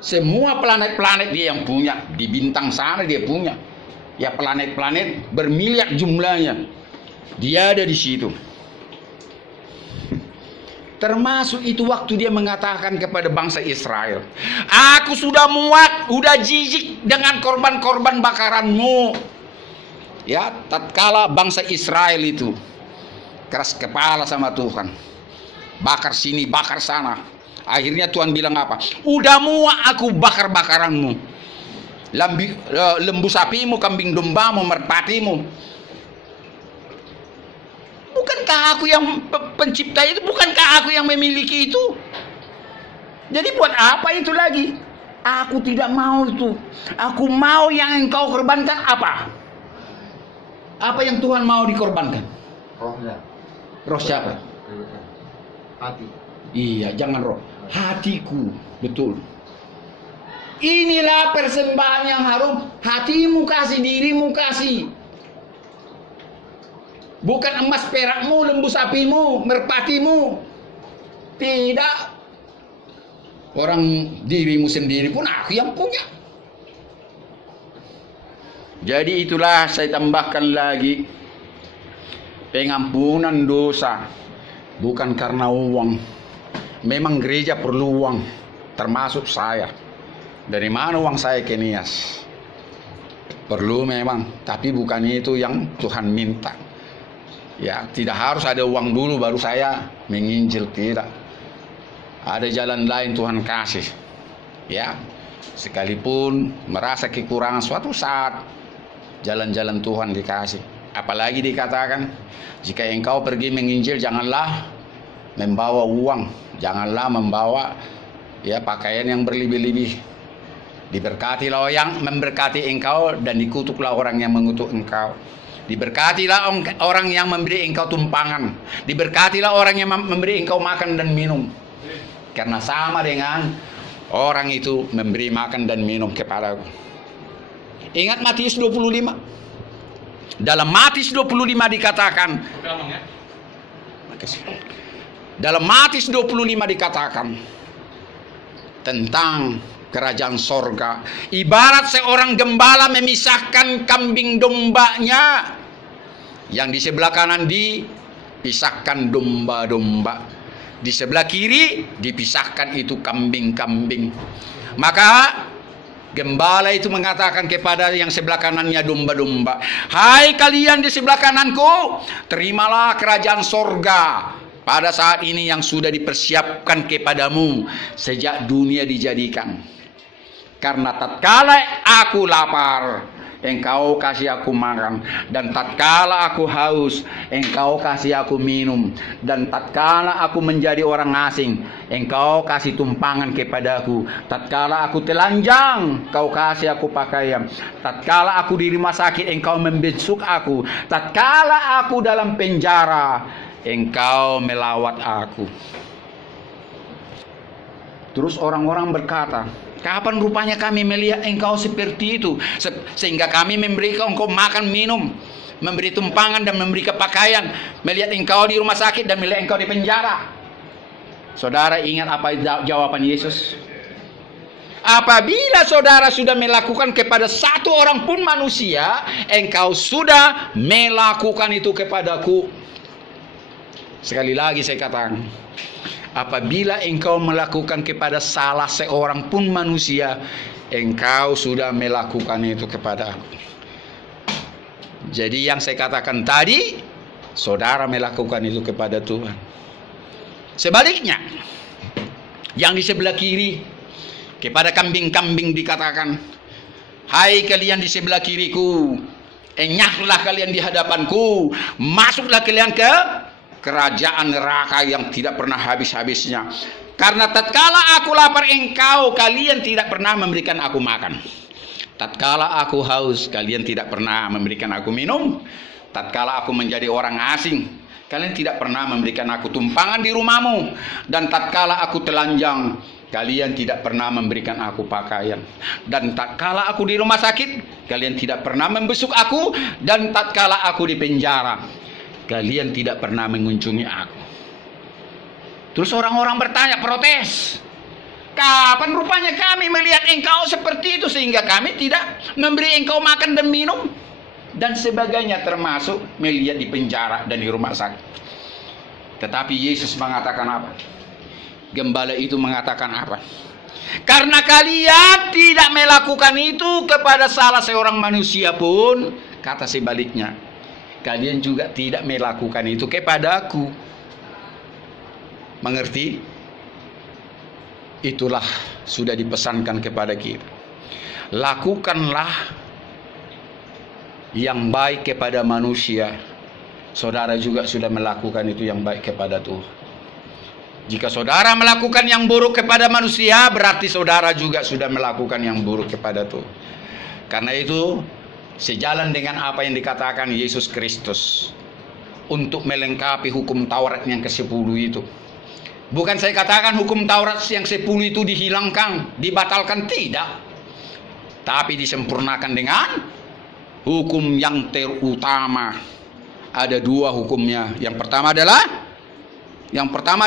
Semua planet-planet dia yang punya. Di bintang sana dia punya. Ya, planet-planet bermiliar jumlahnya. Dia ada di situ. Termasuk itu waktu dia mengatakan kepada bangsa Israel, aku sudah muak, udah jijik dengan korban-korban bakaranmu. Ya, tatkala bangsa Israel itu keras kepala sama Tuhan, bakar sini, bakar sana. Akhirnya Tuhan bilang apa? Udah muak aku bakar bakaranmu, lembu sapimu, kambing dombamu, merpatimu. Bukankah aku yang pencipta itu? Bukankah aku yang memiliki itu? Jadi buat apa itu lagi? Aku tidak mau itu. Aku mau yang engkau korbankan apa? Apa yang Tuhan mau dikorbankan? Rohnya. Roh siapa? Hati. Iya, jangan roh. Hatiku, betul. Inilah persembahan yang harum. Hatimu kasih, dirimu kasih. Bukan emas perakmu, lembu sapimu, merpatimu. Tidak. Orang dirimu sendiri pun aku yang punya. Jadi itulah saya tambahkan lagi. Pengampunan dosa bukan karena uang. Memang gereja perlu uang, termasuk saya. Dari mana uang saya ke Nias? Perlu memang, tapi bukan itu yang Tuhan minta. Ya, tidak harus ada uang dulu baru saya menginjil, tidak. Ada jalan lain Tuhan kasih. Ya, sekalipun merasa kekurangan suatu saat, jalan-jalan Tuhan dikasih. Apalagi dikatakan, jika engkau pergi menginjil janganlah membawa uang, janganlah membawa ya pakaian yang berlebih-lebih. Diberkatilah yang memberkati engkau dan dikutuklah orang yang mengutuk engkau. Diberkatilah orang yang memberi engkau tumpangan. Diberkatilah orang yang memberi engkau makan dan minum. Karena sama dengan orang itu memberi makan dan minum kepadaku. Ingat Matius 25. Dalam Matius 25 dikatakan. Dalam Matius 25 dikatakan tentang kerajaan sorga. Ibarat seorang gembala memisahkan kambing dombanya. Yang di sebelah kanan dipisahkan domba-domba. Di sebelah kiri dipisahkan itu kambing-kambing. Maka gembala itu mengatakan kepada yang sebelah kanannya domba-domba, hai kalian di sebelah kananku, terimalah kerajaan sorga pada saat ini yang sudah dipersiapkan kepadamu sejak dunia dijadikan. Karena tatkala aku lapar, engkau kasih aku makan, dan tatkala aku haus, engkau kasih aku minum, dan tatkala aku menjadi orang asing, engkau kasih tumpangan kepadaku, tatkala aku telanjang, engkau kasih aku pakaian, tatkala aku di rumah sakit, engkau membesuk aku, tatkala aku dalam penjara, engkau melawat aku. Terus orang-orang berkata, kapan rupanya kami melihat engkau seperti itu, sehingga kami memberi engkau makan minum, memberi tumpangan dan memberi pakaian, melihat engkau di rumah sakit dan melihat engkau di penjara. Saudara ingat apa jawaban Yesus? Apabila saudara sudah melakukan kepada satu orang pun manusia, engkau sudah melakukan itu kepadaku. Sekali lagi saya katakan, apabila engkau melakukan kepada salah seorang pun manusia, engkau sudah melakukan itu kepada aku. Jadi yang saya katakan tadi, saudara melakukan itu kepada Tuhan. Sebaliknya, yang di sebelah kiri, kepada kambing-kambing dikatakan, hai kalian di sebelah kiriku, enyahlah kalian di hadapanku, masuklah kalian ke kerajaan neraka yang tidak pernah habis-habisnya. Karena tatkala aku lapar engkau, kalian tidak pernah memberikan aku makan. Tatkala aku haus, kalian tidak pernah memberikan aku minum. Tatkala aku menjadi orang asing, kalian tidak pernah memberikan aku tumpangan di rumahmu. Dan tatkala aku telanjang, kalian tidak pernah memberikan aku pakaian. Dan tatkala aku di rumah sakit, kalian tidak pernah membesuk aku. Dan tatkala aku di penjara, kalian tidak pernah mengunjungi aku. Terus orang-orang bertanya, protes. Kapan rupanya kami melihat engkau seperti itu sehingga kami tidak memberi engkau makan dan minum dan sebagainya, termasuk melihat di penjara dan di rumah sakit. Tetapi Yesus mengatakan apa? Gembala itu mengatakan apa? Karena kalian tidak melakukan itu kepada salah seorang manusia pun, kata sebaliknya, kalian juga tidak melakukan itu kepadaku. Mengerti? Itulah sudah dipesankan kepada kita. Lakukanlah yang baik kepada manusia. Saudara juga sudah melakukan itu yang baik kepada Tuhan. Jika saudara melakukan yang buruk kepada manusia, berarti saudara juga sudah melakukan yang buruk kepada Tuhan. Karena itu, sejalan dengan apa yang dikatakan Yesus Kristus untuk melengkapi hukum Taurat yang ke-10 itu. Bukan saya katakan hukum Taurat yang 10 itu dihilangkan, dibatalkan, tidak. Tapi disempurnakan dengan hukum yang terutama. Ada 2 hukumnya. Yang pertama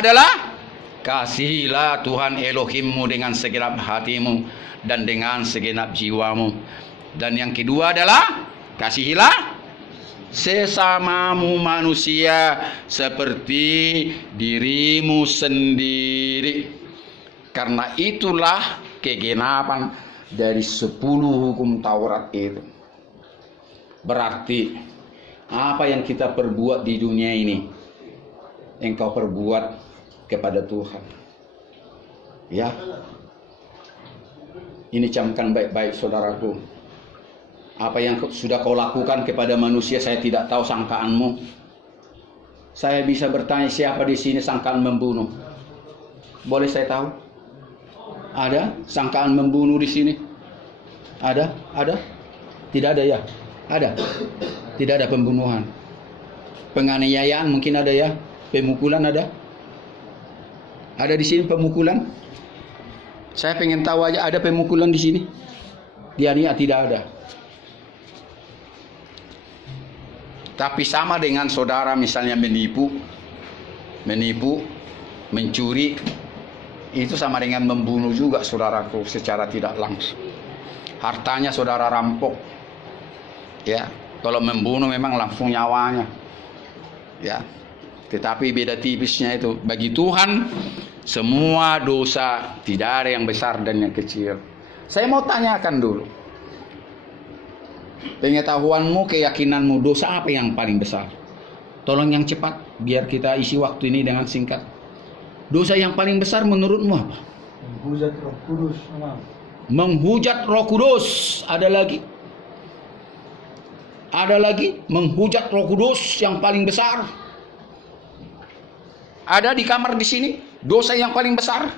adalah kasihilah Tuhan Elohimmu dengan segenap hatimu dan dengan segenap jiwamu. Dan yang kedua adalah kasihilah sesamamu manusia seperti dirimu sendiri. Karena itulah kegenapan dari 10 hukum Taurat itu. Berarti apa yang kita perbuat di dunia ini, engkau perbuat kepada Tuhan. Ya, ini camkan baik-baik saudaraku. Apa yang sudah kau lakukan kepada manusia, saya tidak tahu sangkaanmu. Saya bisa bertanya, siapa di sini sangkaan membunuh? Boleh saya tahu? Ada sangkaan membunuh di sini? Ada? Tidak ada ya? Ada? Tidak ada pembunuhan. Penganiayaan mungkin ada ya? Pemukulan ada? Ada di sini pemukulan? Saya pengen tahu aja, ada pemukulan di sini? Di Ania tidak ada. Tapi sama dengan saudara misalnya menipu, mencuri, itu sama dengan membunuh juga saudaraku secara tidak langsung. Hartanya saudara rampok. Ya, kalau membunuh memang langsung nyawanya. Ya. Tetapi beda tipisnya itu. Bagi Tuhan semua dosa, tidak ada yang besar dan yang kecil. Saya mau tanyakan dulu. Pengetahuanmu, keyakinanmu, dosa apa yang paling besar? Tolong yang cepat, biar kita isi waktu ini dengan singkat. Dosa yang paling besar menurutmu apa? Menghujat Roh Kudus. Menghujat Roh Kudus. Ada lagi? Menghujat Roh Kudus yang paling besar. Ada di kamar di sini dosa yang paling besar?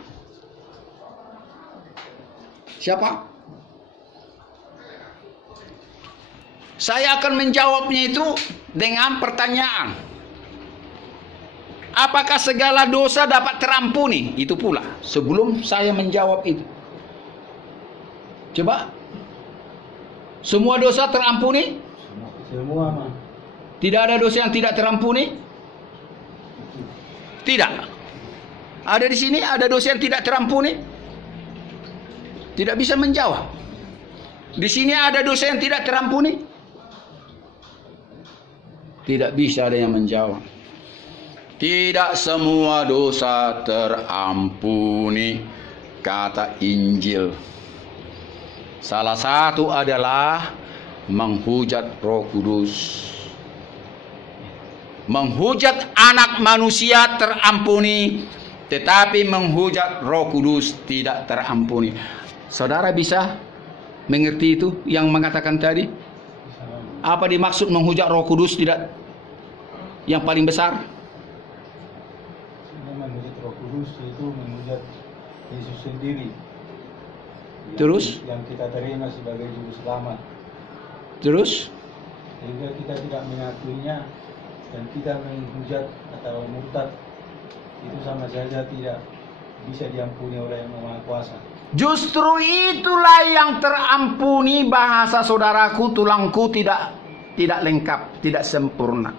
Siapa? Saya akan menjawabnya itu dengan pertanyaan. Apakah segala dosa dapat terampuni? Itu pula sebelum saya menjawab itu. Coba. Semua dosa terampuni? Semua. Tidak ada dosa yang tidak terampuni? Tidak. Ada di sini ada dosa yang tidak terampuni? Tidak bisa menjawab. Di sini ada dosa yang tidak terampuni? Tidak bisa ada yang menjawab. Tidak semua dosa terampuni, kata Injil. Salah satu adalah menghujat Roh Kudus. Menghujat anak manusia terampuni, tetapi menghujat Roh Kudus tidak terampuni. Saudara bisa mengerti itu yang mengatakan tadi? Apa dimaksud menghujat Roh Kudus tidak yang paling besar? Menghujat Roh Kudus itu menghujat Yesus sendiri. Terus? Yang kita terima sebagai juru selamat. Terus? Sehingga kita tidak mengakuinya dan kita menghujat atau murtad, itu sama saja tidak bisa diampuni oleh Yang Maha Kuasa. Justru itulah yang terampuni. Bahasa saudaraku, tulangku tidak lengkap, tidak sempurna.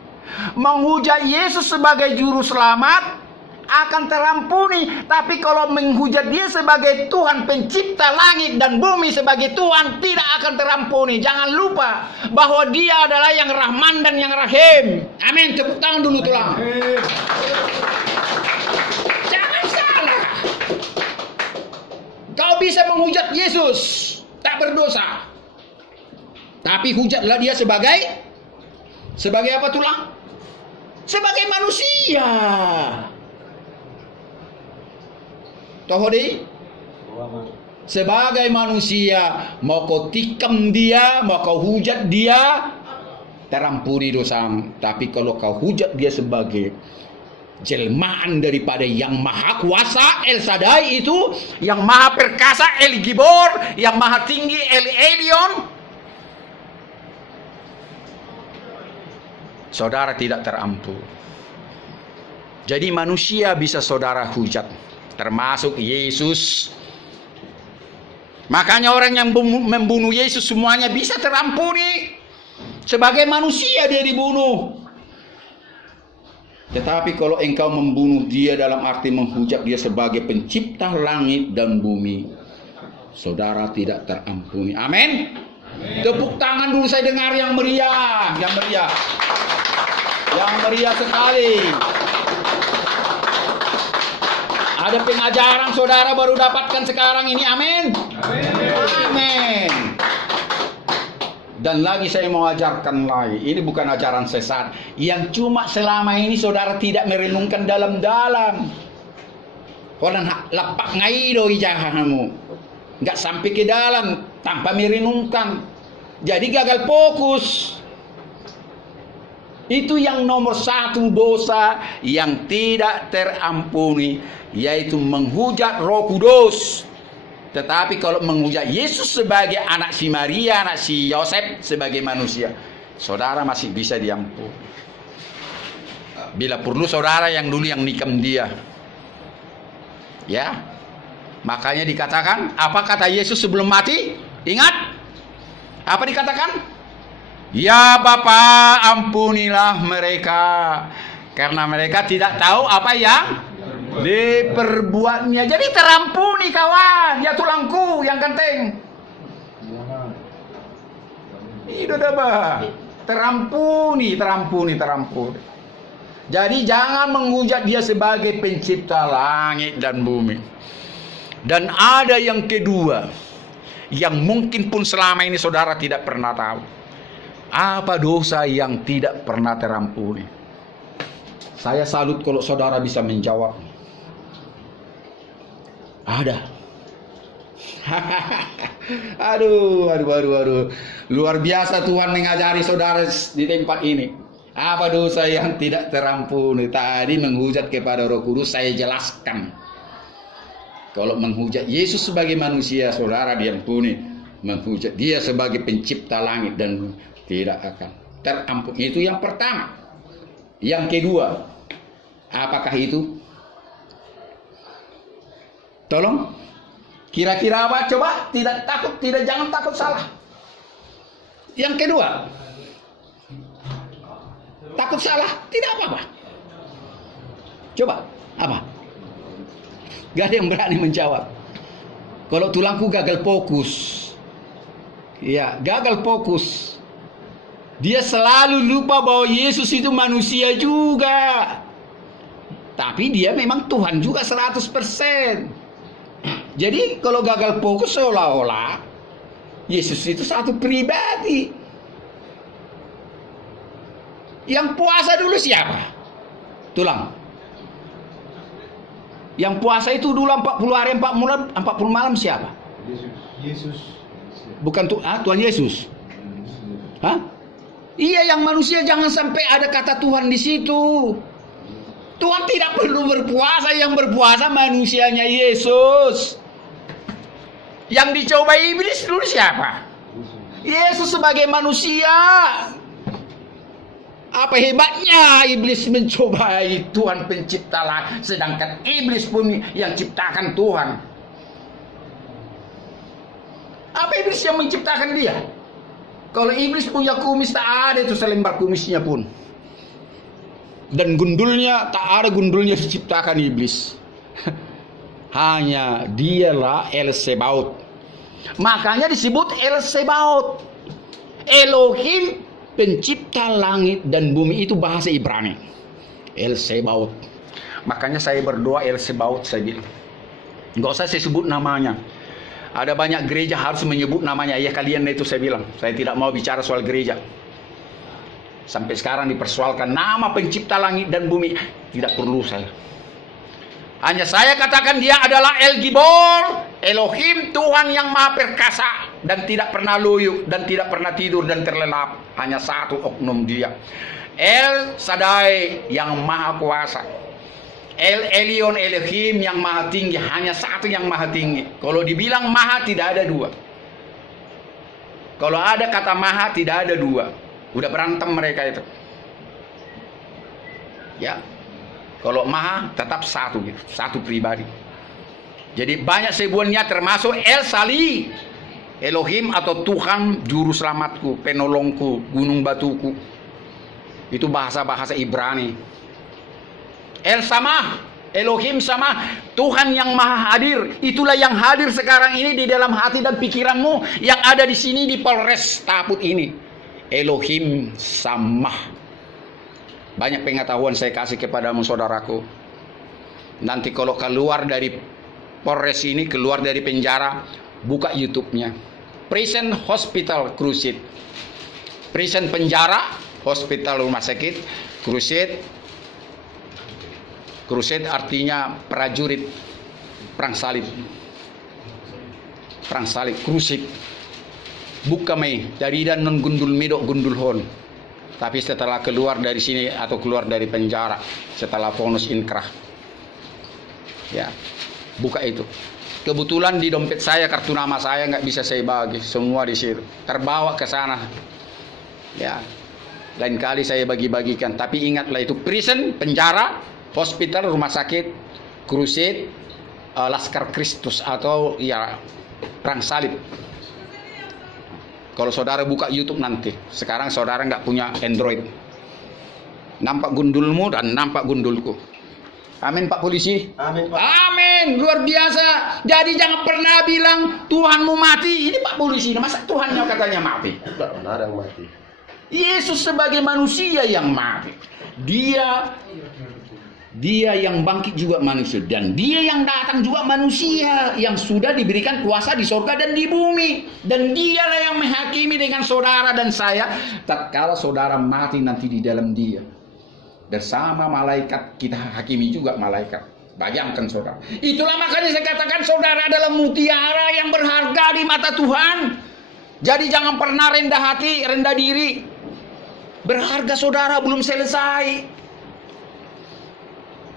Menghujat Yesus sebagai juru selamat akan terampuni, tapi kalau menghujat Dia sebagai Tuhan pencipta langit dan bumi, sebagai Tuhan, tidak akan terampuni. Jangan lupa bahwa Dia adalah yang Rahman dan yang Rahim. Amin. Tepuk tangan dulu tulang. Jangan salah. Kau bisa menghujat Yesus tak berdosa, tapi hujatlah Dia sebagai apa tulang? Sebagai manusia. Tohodi, sebagai manusia, mau kau tikam Dia, mau kau hujat Dia, terampuni dosamu. Tapi kalau kau hujat Dia sebagai jelmaan daripada Yang Maha Kuasa, El Shaddai itu, Yang Maha Perkasa, El Gibor, Yang Maha Tinggi, El Elyon, saudara tidak terampuni. Jadi manusia bisa saudara hujat, termasuk Yesus. Makanya orang yang membunuh Yesus semuanya bisa terampuni. Sebagai manusia dia dibunuh. Tetapi kalau engkau membunuh Dia dalam arti menghujat Dia sebagai pencipta langit dan bumi, saudara tidak terampuni. Amin. Tepuk tangan dulu, saya dengar yang meriah, yang meriah. Yang meriah sekali. Ada pengajaran saudara baru dapatkan sekarang ini. Amin. Amin. Dan lagi saya mau ajarkan lagi. Ini bukan ajaran sesat. Yang cuma selama ini saudara tidak merenungkan dalam-dalam. Orang lapak ngaido ijahamu. Nggak sampai ke dalam tanpa merenungkan. Jadi gagal fokus. Itu yang nomor satu dosa yang tidak terampuni, yaitu menghujat Roh Kudus. Tetapi kalau menghujat Yesus sebagai anak si Maria, anak si Yosef, sebagai manusia, saudara masih bisa diampuni. Bila perlu saudara yang dulu yang nikam Dia. Ya. Makanya dikatakan, apa kata Yesus sebelum mati? Ingat? Apa dikatakan? Ya Bapa, ampunilah mereka, karena mereka tidak tahu apa yang diperbuatnya. Jadi terampuni kawan, ya tulangku yang ganteng. Itu dah, terampuni. Jadi jangan menghujat Dia sebagai pencipta langit dan bumi. Dan ada yang kedua, yang mungkin pun selama ini saudara tidak pernah tahu. Apa dosa yang tidak pernah terampuni? Saya salut kalau saudara bisa menjawab. Ada. Aduh. Luar biasa Tuhan mengajari saudara di tempat ini. Apa dosa yang tidak terampuni? Tadi menghujat kepada Roh Kudus saya jelaskan. Kalau menghujat Yesus sebagai manusia, saudara diampuni. Menghujat Dia sebagai pencipta langit dan bumi, tidak akan terampuni. Itu yang pertama. Yang kedua, apakah itu? Tolong, kira-kira apa? Coba, jangan takut salah. Yang kedua, takut salah, tidak apa-apa. Coba, apa? Gak ada yang berani menjawab. Kalau tulangku gagal fokus. Ya, gagal fokus. Dia selalu lupa bahwa Yesus itu manusia juga. Tapi dia memang Tuhan juga 100%. Jadi kalau gagal fokus seolah-olah Yesus itu satu pribadi. Yang puasa dulu siapa? Tulang. Yang puasa itu dulu 40 hari 40 malam siapa? Yesus. Bukan Tuhan Yesus. Hah? Iya, yang manusia jangan sampai ada kata Tuhan di situ. Tuhan tidak perlu berpuasa, yang berpuasa manusianya Yesus. Yang dicoba iblis dulu siapa? Yesus sebagai manusia. Apa hebatnya iblis mencobai Tuhan pencipta langit, sedangkan iblis pun yang ciptakan Tuhan. Apa iblis yang menciptakan dia? Kalau iblis punya kumis, tak ada itu selembar kumisnya pun. Dan gundulnya, tak ada gundulnya diciptakan iblis. Hanya dialah El Sebaot. Makanya disebut El Sebaot. Elohim, pencipta langit dan bumi, itu bahasa Ibrani. El Sebaot. Makanya saya berdoa El Sebaot, saya bilang. Nggak usah saya sebut namanya. Ada banyak gereja harus menyebut namanya. Ya kalian itu saya bilang. Saya tidak mau bicara soal gereja. Sampai sekarang dipersoalkan nama pencipta langit dan bumi. Tidak perlu saya. Hanya saya katakan dia adalah El Gibor, Elohim, Tuhan yang maha perkasa. Dan tidak pernah loyo, dan tidak pernah tidur dan terlelap. Hanya satu oknum dia. El Shaddai yang maha kuasa. El Elyon, Elohim yang maha tinggi. Hanya satu yang maha tinggi. Kalau dibilang maha tidak ada dua. Kalau ada kata maha tidak ada dua. Udah berantem mereka itu. Ya. Kalau maha tetap satu gitu. Satu pribadi. Jadi banyak sebuahnya termasuk El Sali, Elohim atau Tuhan juru selamatku, penolongku, gunung batuku. Itu bahasa-bahasa Ibrani. El Samah, Elohim sama, Tuhan yang maha hadir. Itulah yang hadir sekarang ini di dalam hati dan pikiranmu, yang ada di sini di Polres Taput ini. Elohim Samah. Banyak pengetahuan saya kasih kepadamu saudaraku. Nanti kalau keluar dari Polres ini, keluar dari penjara, buka YouTube-nya. Prison Hospital Crusade. Prison penjara, hospital rumah sakit, crusade. Crusade artinya prajurit perang salib. Perang salib, crusade. Buka mai dari dan non gundul medok gundul hon. Tapi setelah keluar dari sini atau keluar dari penjara, setelah vonis inkrah, ya buka itu. Kebetulan di dompet saya kartu nama saya nggak bisa saya bagi, semua di situ. Terbawa ke sana. Ya, lain kali saya bagi-bagikan. Tapi ingatlah itu prison penjara, hospital, rumah sakit, crusade, Laskar Kristus atau ya perang salib. Kalau saudara buka YouTube nanti, sekarang saudara nggak punya Android, nampak gundulmu dan nampak gundulku. Amin Pak Polisi. Amin Pak. Amin, luar biasa. Jadi jangan pernah bilang Tuhanmu mati. Ini Pak Polisi, masa Tuhannya katanya mati? Tidak ada yang mati. Yesus sebagai manusia yang mati. Dia yang bangkit juga manusia, dan dia yang datang juga manusia, yang sudah diberikan kuasa di sorga dan di bumi, dan dialah yang menghakimi dengan saudara dan saya tatkala saudara mati nanti di dalam dia. Bersama malaikat kita hakimi juga malaikat. Bayangkan saudara. Itulah makanya saya katakan saudara adalah mutiara yang berharga di mata Tuhan. Jadi jangan pernah rendah hati, rendah diri. Berharga saudara belum selesai.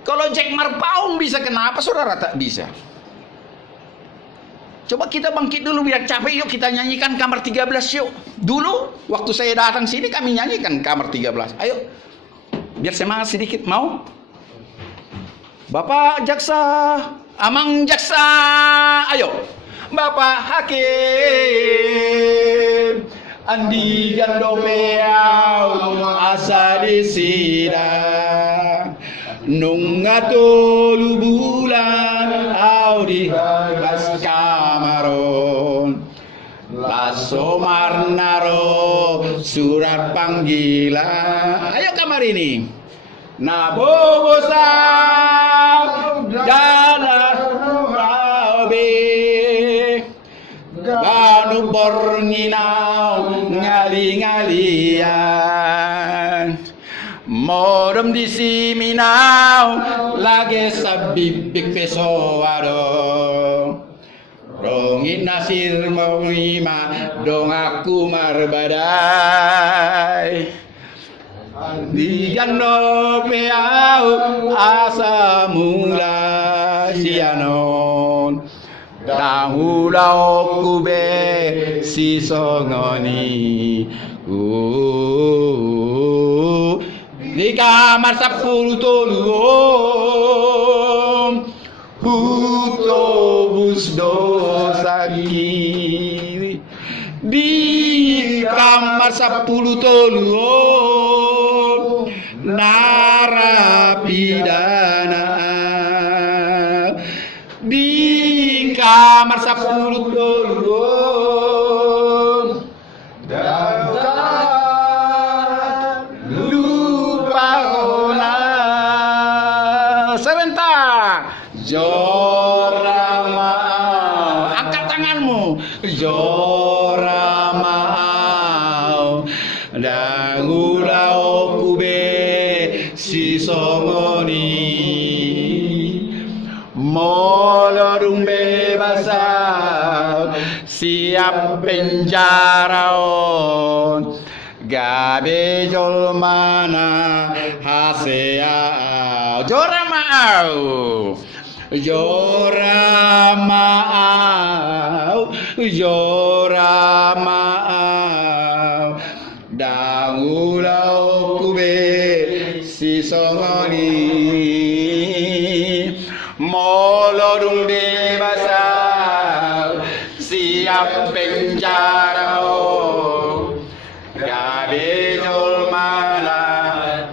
Kalau Jack Marpaung bisa, kenapa saudara tak bisa? Coba kita bangkit dulu, biar capek, yuk kita nyanyikan Kamar 13 yuk. Dulu waktu saya datang sini kami nyanyikan Kamar 13. Ayo, biar semangat sedikit, mau? Bapak jaksa, amang jaksa, ayo. Bapak hakim, andi gandopeau asa disida. Nung atolu bulan au di kas kamar Somar naro surat panggilan. Ayo kamar ini. Nabogosa dana rabe Banu borninau ngali-ngalian Modem di siminau lagi sabibik pesoado Rongit nasir mawima dong aku marbadai Di jano peau asa mula sianon Dahulau kube si songoni Di kamar 10 toluong Hutobus dosa kiri Di kamar 10 toluong narapidana Di kamar 10 toluong lupa ona sebentar Jorama angkat tanganmu Jorama Dangulau kube si songoni Molodung bebasa siap penjaraon Gabe jol mana hasea Joramau Joramau Joramau Dangulau kube si songoni Molodung dewasa siap penjara Gabe jol mana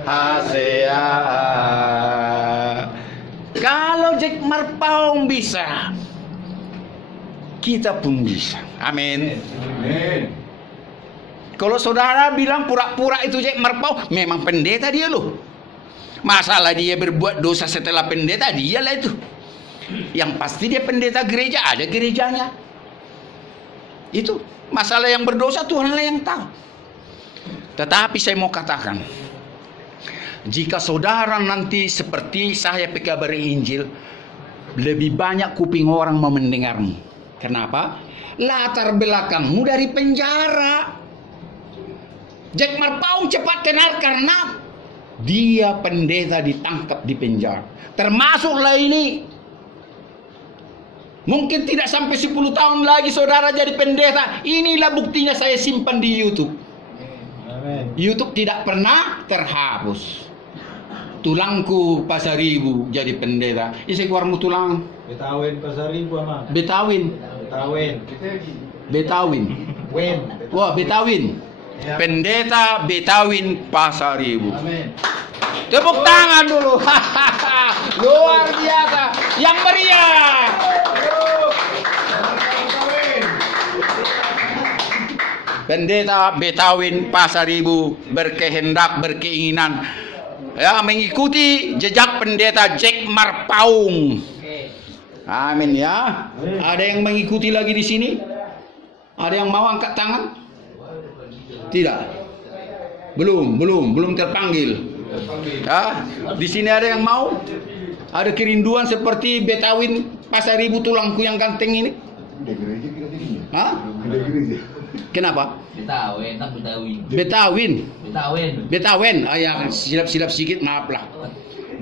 hasea Kalau Jack Marpaung bisa kita pun bisa. Amin. Amin. Kalau saudara bilang pura-pura itu Jack Marpaung, memang pendeta dia loh. Masalah dia berbuat dosa setelah pendeta, dialah itu. Yang pasti dia pendeta gereja, ada gerejanya. Itu masalah yang berdosa Tuhanlah yang tahu. Tetapi saya mau katakan, jika saudara nanti seperti saya pekabar Injil, lebih banyak kuping orang mau mendengarmu. Kenapa? Latar belakangmu dari penjara. Jack Marpaung cepat kenal karena dia pendeta ditangkap di penjara. Termasuklah ini. Mungkin tidak sampai 10 tahun lagi saudara jadi pendeta. Inilah buktinya saya simpan di YouTube. Amin. YouTube tidak pernah terhapus. Tulangku Pasaribu jadi pendeta. Isi keluarmu tulang. Betawin Pasaribu ama. Betawin. Wen. Wah, Betawin. Ya. Pendeta Betawin Pasaribu. Amin. Tepuk tangan dulu. Luar biasa. Yang meriah. Pendeta Betawin Pasaribu berkehendak, berkeinginan mengikuti jejak pendeta Jack Marpaung. Amin ya. Ada yang mengikuti lagi di sini? Ada yang mau angkat tangan? Tidak. Belum terpanggil. Ya, di sini ada yang mau? Ada kerinduan seperti Betawin Pasaribu tulangku yang ganteng ini? Udah gereja kita jadinya. Hah? Udah gereja. Kenapa? Betawin, tak Betawin. Betawin. Betawin. Ya silap sedikit, maaf lah.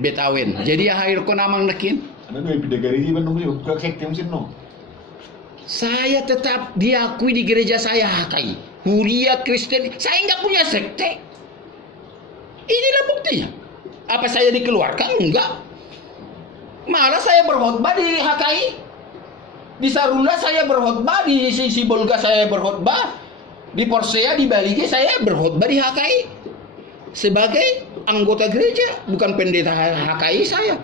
Betawin. Jadi akhir ko namang nakin. Ano nga, pindah gereja man nung yun. Kaksekte mo sino? Saya tetap diakui di gereja saya HKI. Huria Kristen. Saya nggak punya sekte. Inilah buktinya. Apa saya dikeluarkan? Enggak. Malah saya berkhotbah di HKI. Di Sarula saya berkhotbah, di Sibolga saya berkhotbah, di Porsea, di Balige saya berkhotbah di HKI. Sebagai anggota gereja, bukan pendeta HKI saya.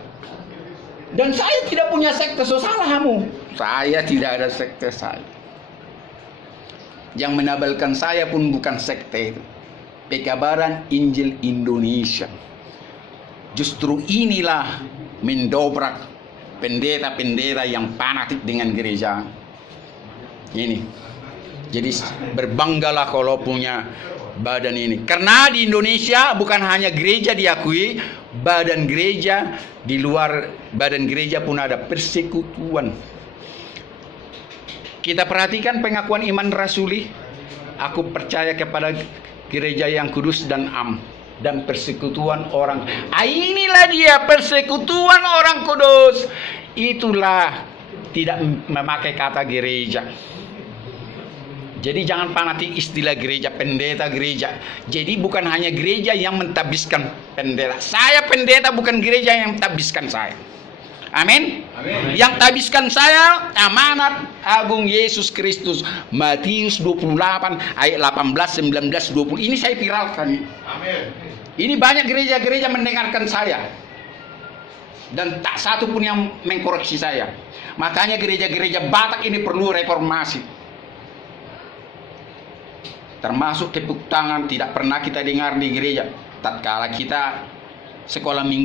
Dan saya tidak punya sekte, so salah kamu. Saya tidak ada sekte saya. Yang menabalkan saya pun bukan sekte itu. Pekabaran Injil Indonesia. Justru inilah mendobrak pendeta-pendeta yang fanatik dengan gereja. Ini. Jadi berbanggalah kalau punya badan ini. Karena di Indonesia bukan hanya gereja diakui, badan gereja, di luar badan gereja pun ada persekutuan. Kita perhatikan pengakuan iman rasuli. Aku percaya kepada gereja yang kudus dan am, dan persekutuan orang. Inilah dia persekutuan orang kudus. Itulah tidak memakai kata gereja. Jadi jangan fanatik istilah gereja, pendeta gereja. Jadi bukan hanya gereja yang mentabiskan pendeta. Saya pendeta, bukan gereja yang mentabiskan saya. Amin. Yang tabiskan saya amanat agung Yesus Kristus. Matius 28 ayat 18, 19, 20. Ini saya viralkan. Amin. Ini banyak gereja-gereja mendengarkan saya. Dan tak satu pun yang mengkoreksi saya. Makanya gereja-gereja Batak ini perlu reformasi. Termasuk tepuk tangan tidak pernah kita dengar di gereja. Tatkala kita sekolah minggu